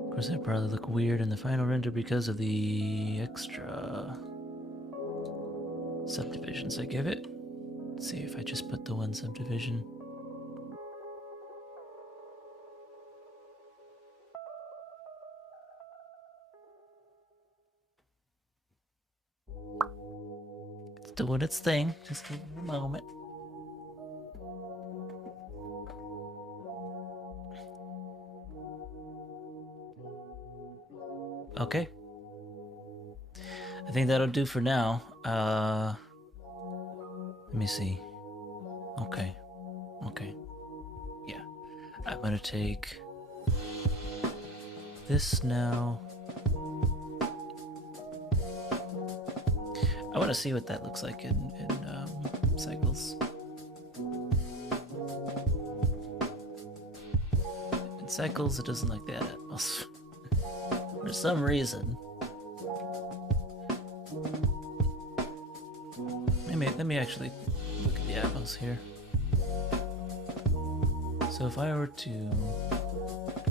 Of course, that probably look weird in the final render because of the extra subdivisions I give it. Let's see if I just put the one subdivision. It's doing its thing. Just give it a moment. Okay. I think that'll do for now. Let me see. Okay. Okay. Yeah. I'm gonna take this now. I want to see what that looks like in cycles. In cycles, it doesn't like that Atmos. For some reason. Let me actually look at the Atmos here. So if I were to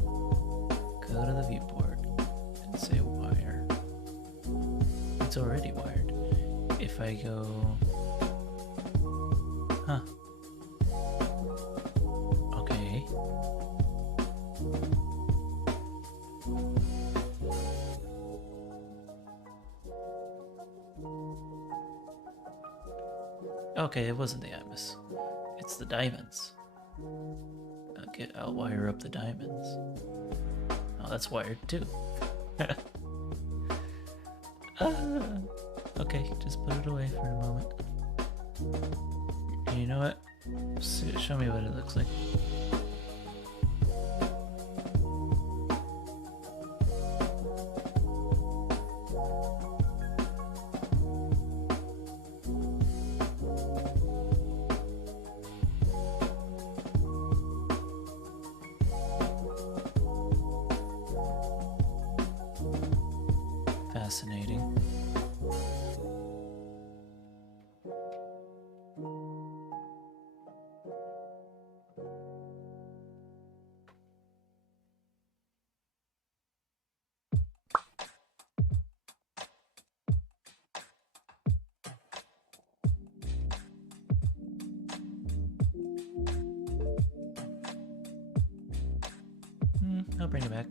go to the viewport and say wire, it's already wired. If I go, huh? Okay. Okay, it wasn't the Atmos. It's the diamonds. I'll wire up the diamonds. Oh, that's wired too. Okay, just put it away for a moment. And you know what? Show me what it looks like. fascinating. I'll bring it back.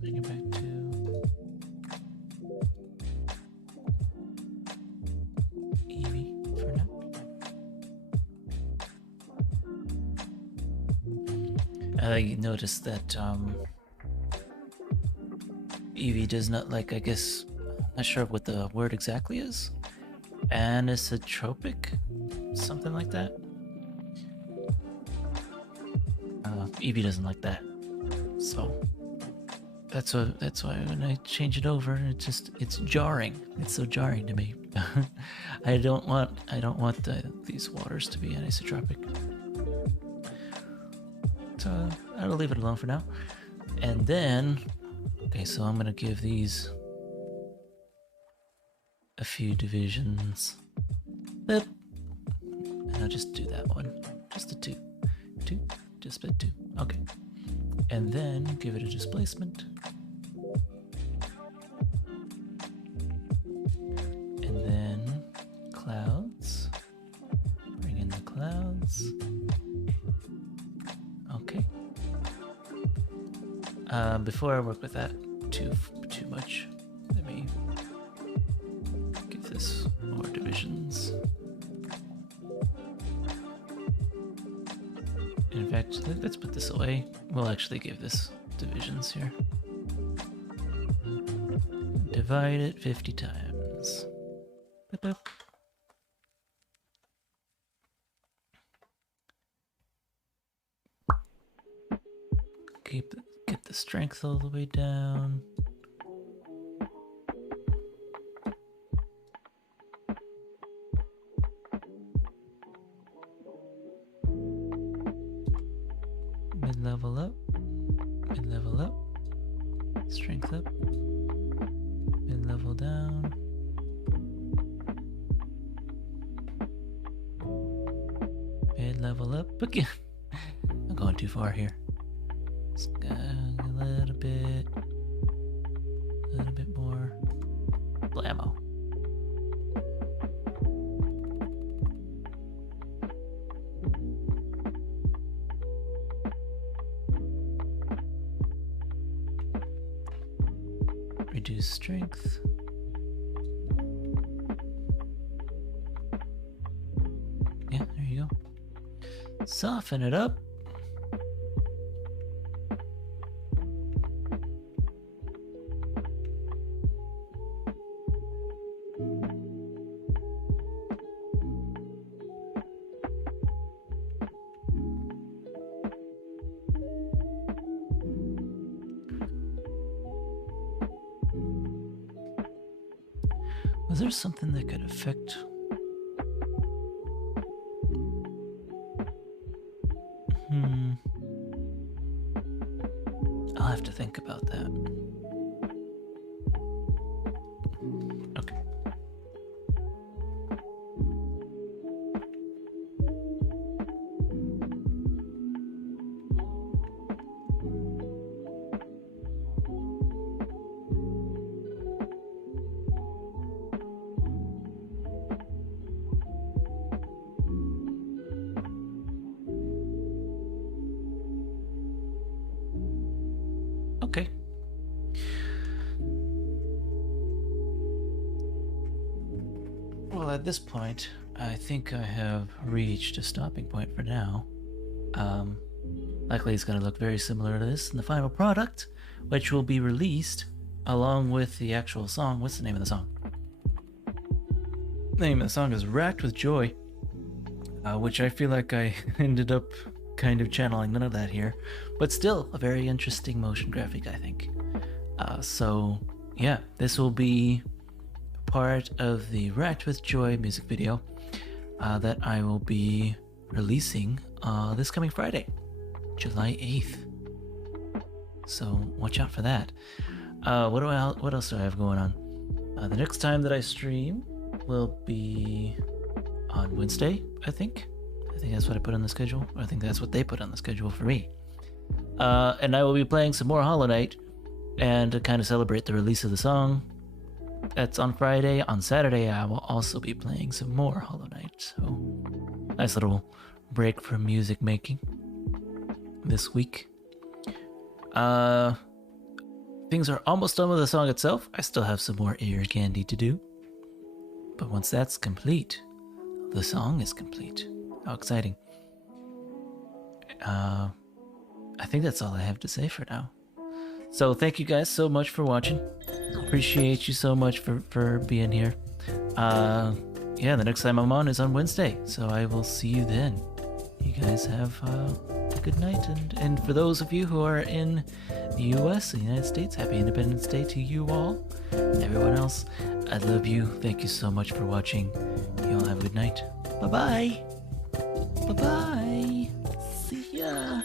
Bring it back to Evie for now. I noticed that Evie does not like, I guess, not sure what the word exactly is. Anisotropic? Something like that. Evie doesn't like that. So that's why when I change it over, it's jarring. It's so jarring to me. I don't want these waters to be anisotropic. So I'll leave it alone for now. And then, okay, so I'm gonna give these a few divisions. Boop. And I'll just do that one. Just a two. Just a two. Okay. And then give it a displacement. And then clouds. Bring in the clouds. Okay. Before I work with that too much, let me give this more divisions. In fact, let's put this away. We'll actually give this divisions here. Divide it 50 times. Boop, boop. Get the strength all the way down. Mid-level up. Mid-level up. Strength up. Mid-level down. Mid-level up again. I'm going too far here. A little bit more. Blammo. Reduce strength. Yeah, there you go. Soften it up. Was there something that could affect? I'll have to think about that. Okay. Okay. Well, at this point, I think I have reached a stopping point for now. Likely it's going to look very similar to this in the final product, which will be released along with the actual song. What's the name of the song? The name of the song is Racked with Joy, which I feel like I ended up kind of channeling none of that here, but still a very interesting motion graphic, I think. So yeah, this will be part of the Racked with Joy music video that I will be releasing this coming Friday, July 8th. So watch out for that. What else do I have going on? The next time that I stream will be on Wednesday, I think. I think that's what I put on the schedule. I think that's what they put on the schedule for me. And I will be playing some more Hollow Knight, and to kind of celebrate the release of the song, that's on Friday. On Saturday, I will also be playing some more Hollow Knight. So, nice little break from music making this week. Things are almost done with the song itself. I still have some more ear candy to do. But once that's complete, the song is complete. How exciting. I think that's all I have to say for now. So thank you guys so much for watching. Appreciate you so much for being here. Yeah, the next time I'm on is on Wednesday, so I will see you then. You guys have a good night, and for those of you who are in the US, the United States, happy Independence Day to you all. Everyone else, I love you. Thank you so much for watching. You all have a good night. Bye-bye. Bye-bye. See ya.